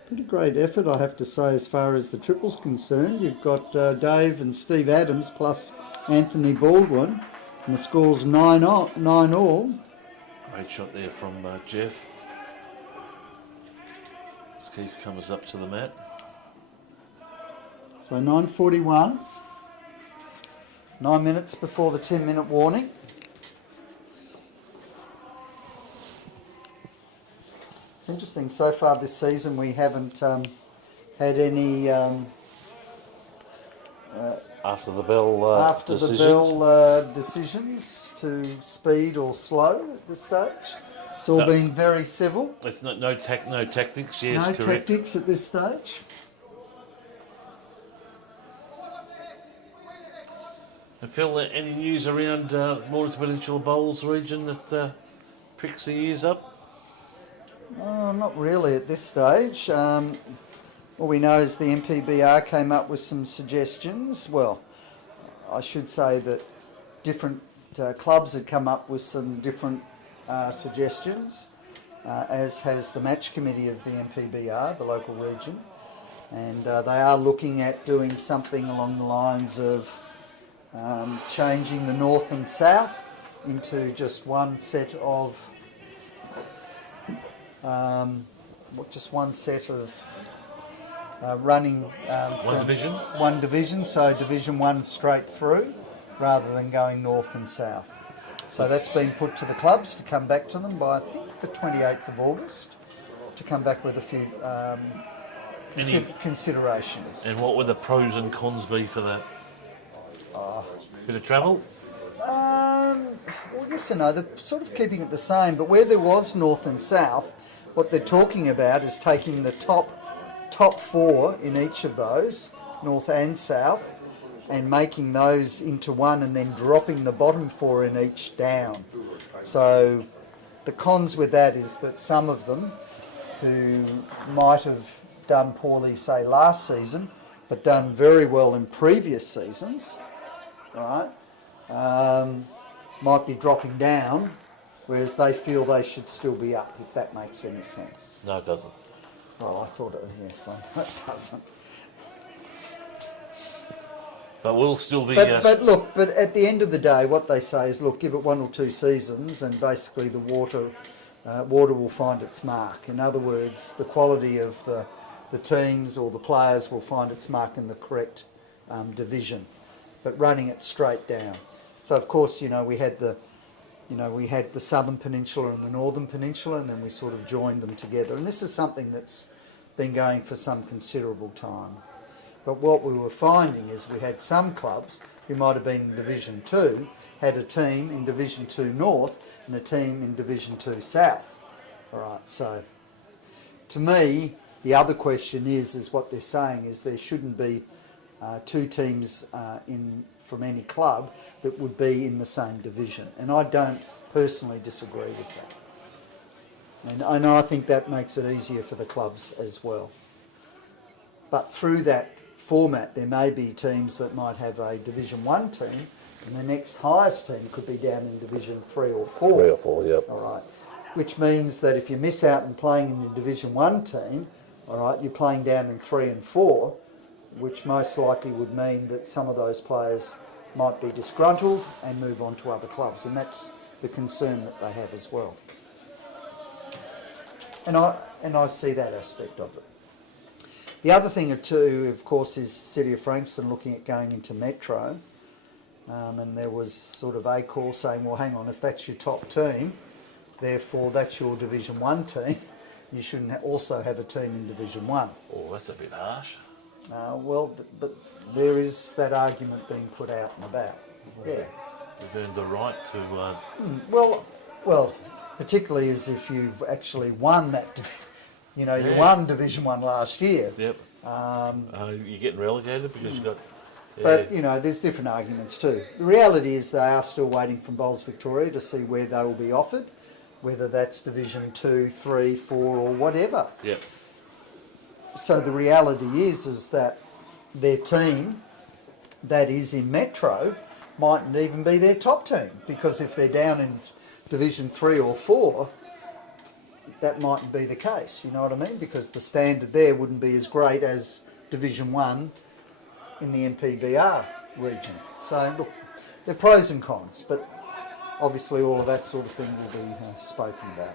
Pretty great effort, I have to say, as far as the triples concerned. You've got Dave and Steve Adams plus Anthony Baldwin, and the score's 9 all. Great shot there from Jeff. Keith comes up to the mat. So 9:41, 9 minutes before the 10-minute warning. It's interesting, so far this season we haven't had any After the bell decisions to speed or slow at this stage. It's all been very civil. It's no tactics, yes, No correct. tactics at this stage. And Phil, any news around Morris Peninsula Bowls region that pricks the ears up? Oh, not really at this stage. All we know is the MPBR came up with some suggestions. Well, I should say that different clubs had come up with some different suggestions, as has the match committee of the MPBR, the local region. And they are looking at doing something along the lines of changing the north and south into just one set of running one division, so Division 1 straight through rather than going north and south. So that's been put to the clubs to come back to them by, I think, the 28th of August, to come back with a few considerations. And what would the pros and cons be for that? Bit of travel? Well, yes and no. They're sort of keeping it the same, but where there was north and south, what they're talking about is taking the top 4 in each of those, north and south, and making those into one, and then dropping the bottom 4 in each down. So the cons with that is that some of them who might have done poorly, say, last season, but done very well in previous seasons, right, might be dropping down, whereas they feel they should still be up, if that makes any sense. No, it doesn't. Well, I thought it was, yes, I know it doesn't. But we'll still be... But look, but at the end of the day, what they say is, look, give it 1 or 2 seasons and basically the water will find its mark. In other words, the quality of the teams or the players will find its mark in the correct division, but running it straight down. So of course, we had the Southern Peninsula and the Northern Peninsula, and then we sort of joined them together. And this is something that's been going for some considerable time. But what we were finding is we had some clubs who might have been in Division 2, had a team in Division 2 North and a team in Division 2 South. All right, so to me, the other question is what they're saying is there shouldn't be 2 teams from any club that would be in the same division. And I don't personally disagree with that. And I think that makes it easier for the clubs as well. But through that format, there may be teams that might have a Division 1 team and the next highest team could be down in Division 3 or 4. 3 or 4, yep. All right. Which means that if you miss out on playing in the Division 1 team, all right, you're playing down in 3 and 4, which most likely would mean that some of those players might be disgruntled and move on to other clubs. And that's the concern that they have as well. And I see that aspect of it. The other thing too, of course, is City of Frankston looking at going into Metro. And there was sort of a call saying, well, hang on, if that's your top team, therefore that's your Division 1 team, you shouldn't also have a team in Division 1. Oh, that's a bit harsh. Well, but there is that argument being put out and about. Yeah. You've earned the right to... Well, particularly as if you've actually won that, you won Division 1 last year. Yep. You're getting relegated because you've got... Yeah. But, there's different arguments too. The reality is they are still waiting from Bowls Victoria to see where they will be offered, whether that's Division 2, 3, 4 or whatever. Yep. So the reality is that their team that is in Metro mightn't even be their top team, because if they're down in Division 3 or 4, that mightn't be the case, you know what I mean? Because the standard there wouldn't be as great as Division 1 in the MPBR region. So look, there are pros and cons, but obviously all of that sort of thing will be spoken about.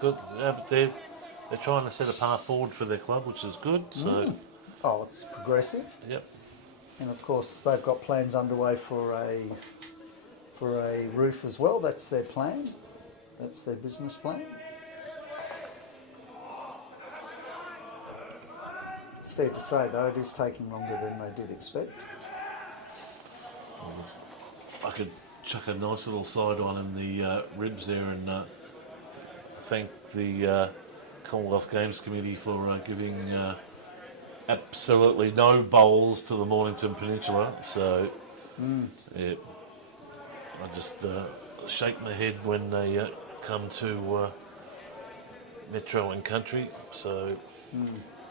Good. But they're trying to set a path forward for their club, which is good. So. Oh, it's progressive. Yep. And of course they've got plans underway for a roof as well. That's their plan. That's their business plan. It's fair to say, though, it is taking longer than they did expect. I could chuck a nice little side on in the ribs there and thank the Commonwealth Games Committee for giving absolutely no bowls to the Mornington Peninsula. So, yeah, I just shake my head when they come to Metro and Country. So,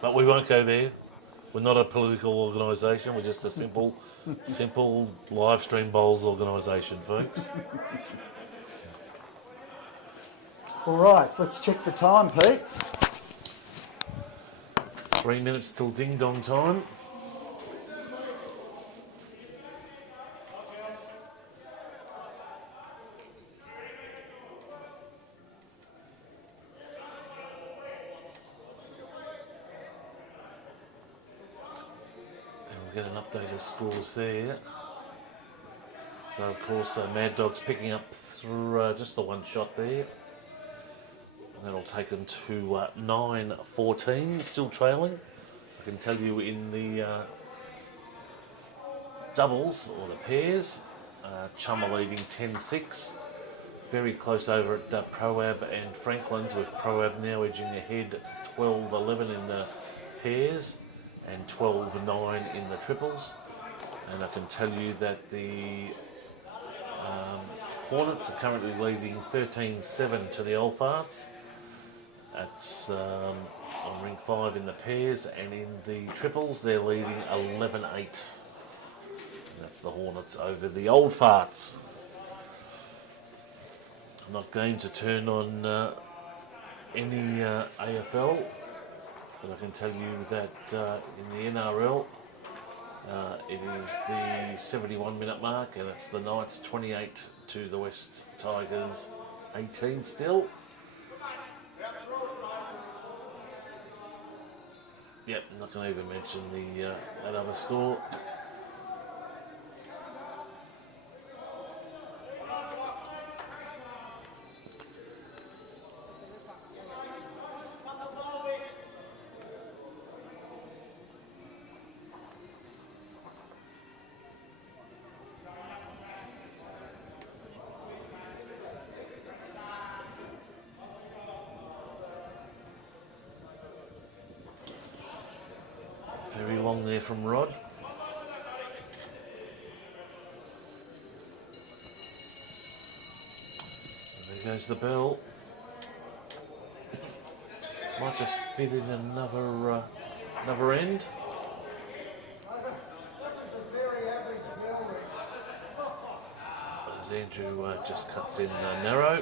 but we won't go there. We're not a political organisation. We're just a simple live stream bowls organisation, folks. All right, let's check the time, Pete. 3 minutes till ding dong time. Get an update of scores there. So of course Mad Dog's picking up through just the one shot there. And that'll take them to 9-14, still trailing. I can tell you in the doubles, or the pairs, Chum are leading 10-6. Very close over at Proab and Franklin's, with Proab now edging ahead 12-11 in the pairs and 12-9 in the triples. And I can tell you that the Hornets are currently leading 13-7 to the Old Farts. That's on ring 5 in the pairs, and in the triples they're leading 11-8. That's the Hornets over the Old Farts. I'm not going to turn on any AFL, but I can tell you that in the NRL, it is the 71-minute mark, and it's the Knights 28 to the West Tigers 18 still. Yep, I'm not going to even mention that other score. Very long there from Rod. There goes the bell. Might just fit in another end. As Andrew just cuts in narrow.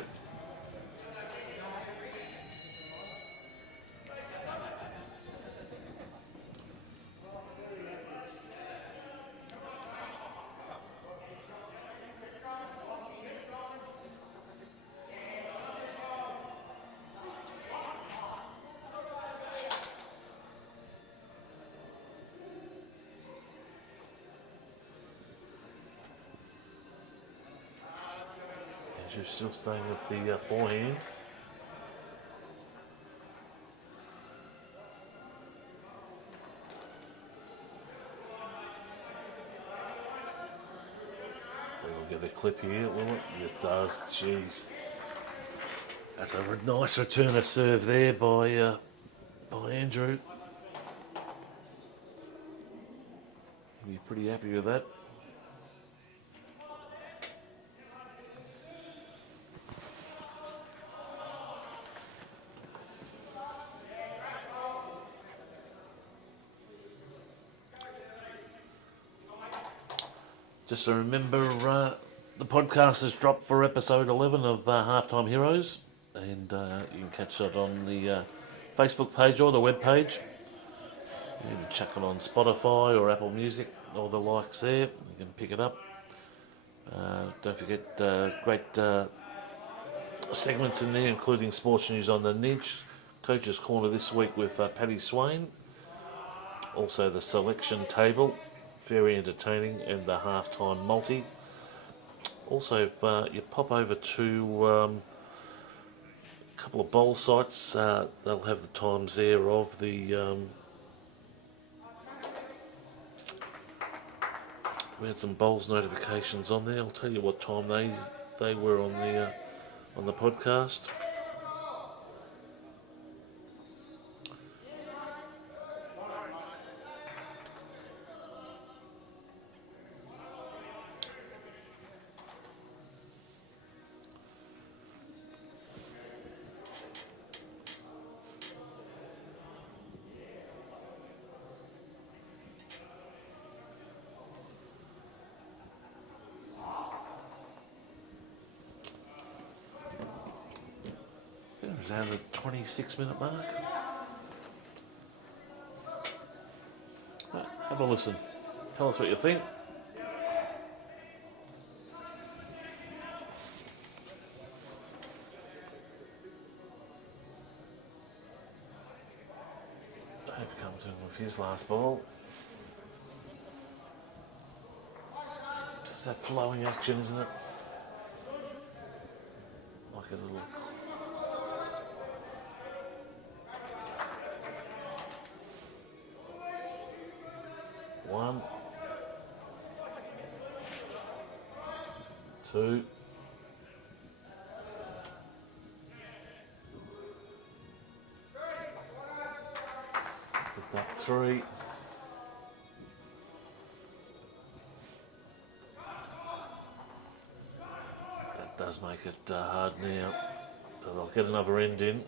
Andrew still staying with the forehand. We'll get a clip here, will it? It does, jeez. That's a nice return of serve there by Andrew. He'll be pretty happy with that. Just to remember, the podcast has dropped for episode 11 of Halftime Heroes, and you can catch it on the Facebook page or the web page. You can chuck it on Spotify or Apple Music, all the likes there. You can pick it up. Don't forget great segments in there, including sports news on the Nidge, Coach's Corner this week with Paddy Swain. Also the selection table, very entertaining, and the halftime multi. Also, if you pop over to a couple of bowl sites, they'll have the times there of the. We had some bowls notifications on there. I'll tell you what time they were on the podcast. Around the 26-minute mark. Right, have a listen. Tell us what you think. Dave comes in with his last ball. Just that flowing action, isn't it? Like a little... One, two, put that three, that does make it hard now, so they'll get another end in.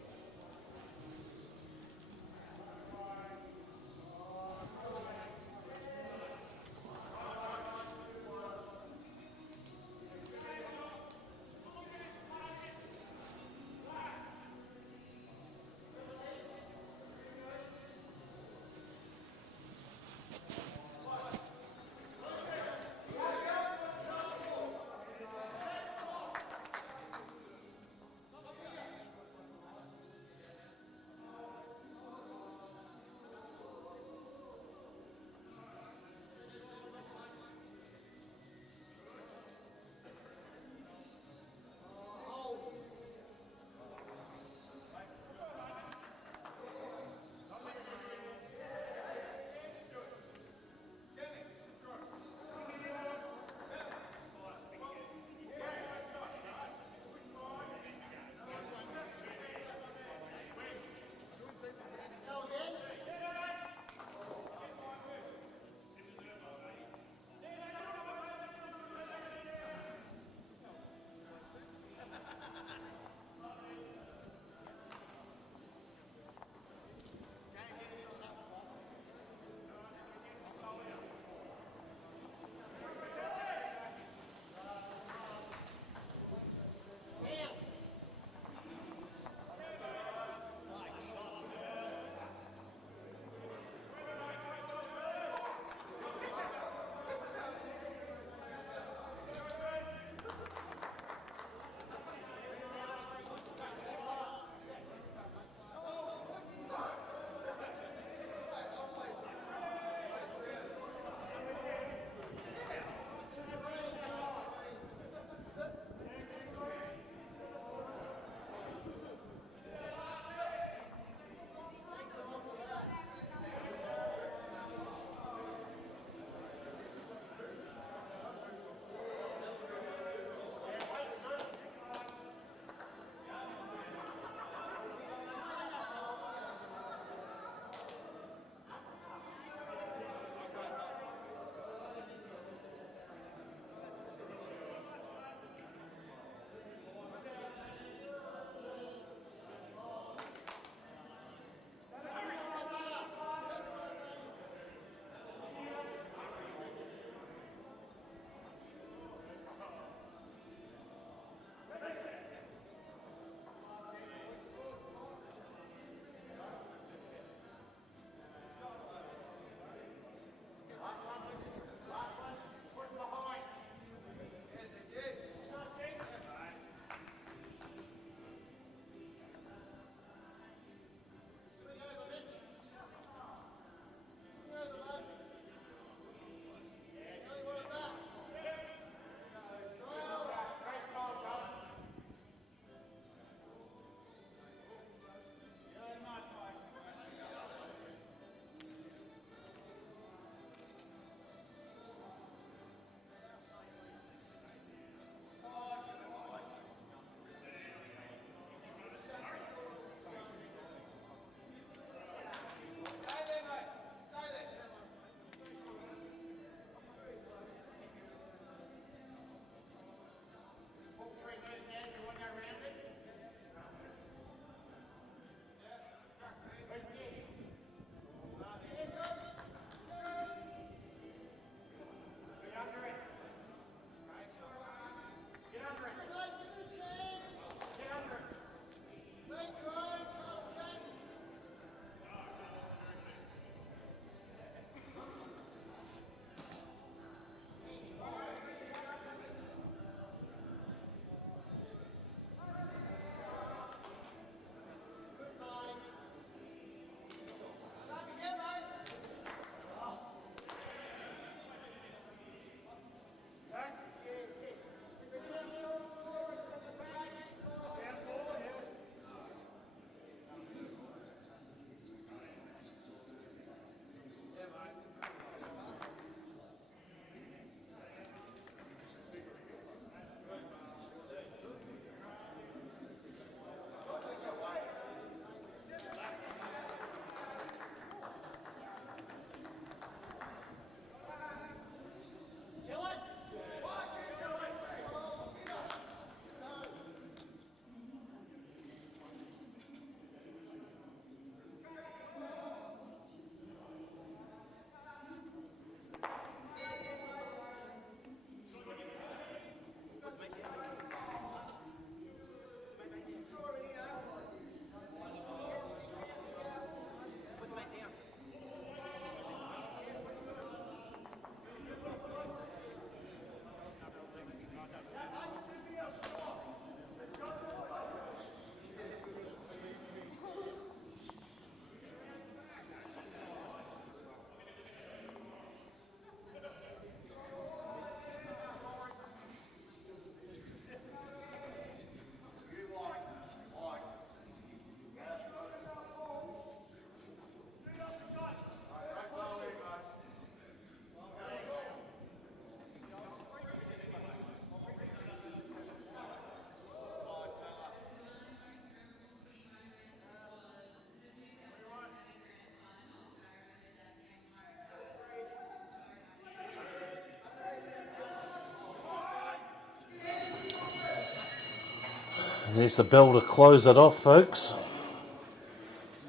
And there's the bell to close it off, folks.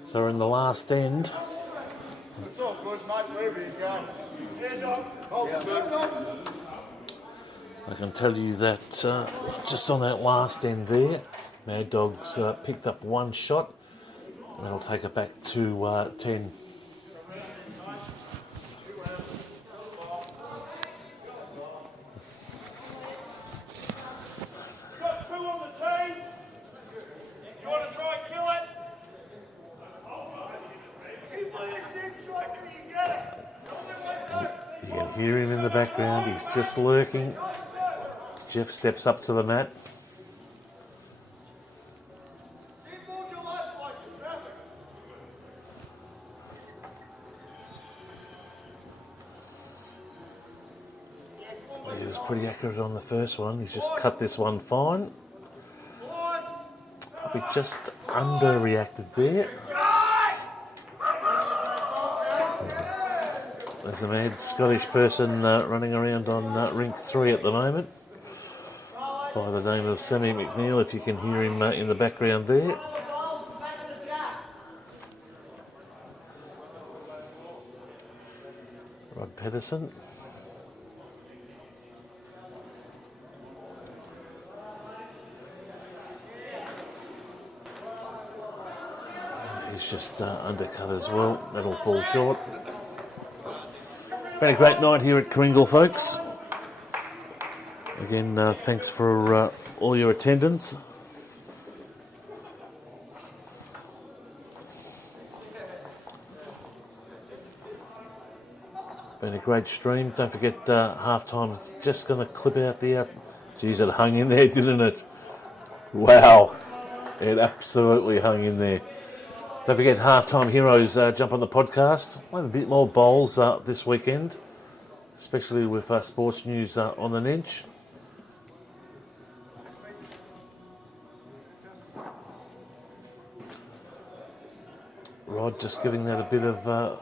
So we're in the last end. I can tell you that just on that last end there, Mad Dog's picked up one shot. And that'll take it back to 10. You can hear him in the background. He's just lurking. As Jeff steps up to the mat. He was pretty accurate on the first one. He's just cut this one fine. Probably just underreacted there. There's a mad Scottish person running around on rink 3 at the moment by the name of Sammy McNeil, if you can hear him in the background there. Rod Pedersen. He's just undercut as well. That'll fall short. Been a great night here at Kringle, folks. Again, thanks for all your attendance. Been a great stream. Don't forget, halftime just going to clip out the out. Geez, it hung in there, didn't it? Wow, it absolutely hung in there. Don't forget, Halftime Heroes, jump on the podcast. We'll have a bit more bowls this weekend, especially with sports news on the Ninch. Rod just giving that a bit of...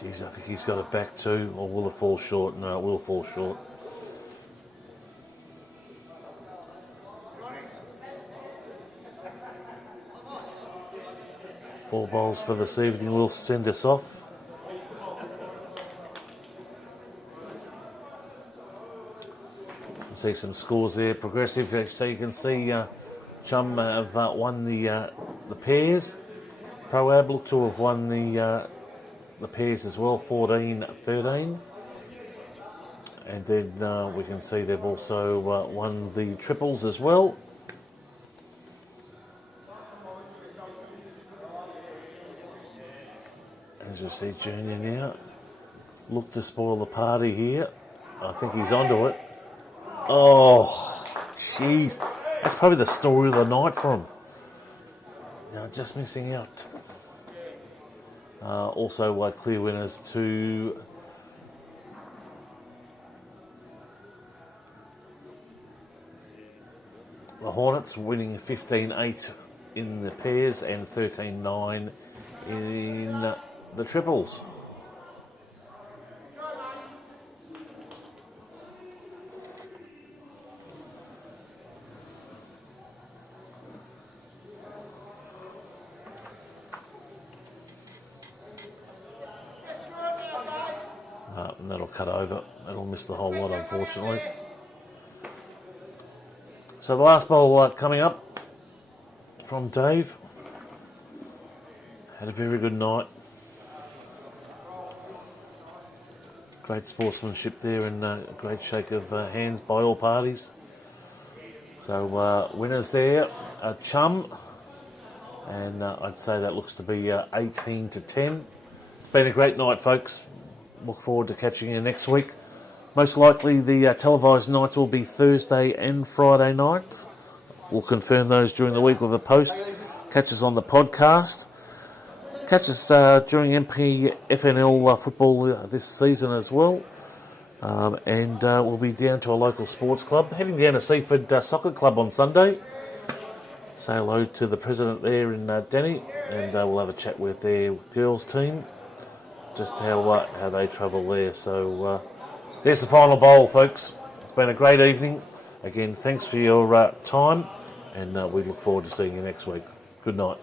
Geez, I think he's got it back too, or will it fall short? No, it will fall short. Four bowls for this evening will send us off. See some scores there, progressive. So you can see Chum have won the pairs. Pro Ab look to have won the pairs as well, 14-13. And then we can see they've also won the triples as well. As you see, Junior now look to spoil the party here. I think he's onto it. Oh, jeez. That's probably the story of the night for him. Just missing out. Also, clear winners to the Hornets, winning 15-8 in the pairs and 13-9 in the triples. And that'll cut over. That'll miss the whole lot, unfortunately. So the last bowl coming up from Dave. Had a very good night. Great sportsmanship there and a great shake of hands by all parties. So winners there, Chum. And I'd say that looks to be 18-10. It's been a great night, folks. Look forward to catching you next week. Most likely the televised nights will be Thursday and Friday night. We'll confirm those during the week with a post. Catch us on the podcast. Catch us during MPFNL football this season as well. And we'll be down to a local sports club, heading down to Seaford Soccer Club on Sunday. Say hello to the president there in Danny, and we'll have a chat with their girls team, just how they travel there. So there's the final bowl, folks. It's been a great evening. Again, thanks for your time, and we look forward to seeing you next week. Good night.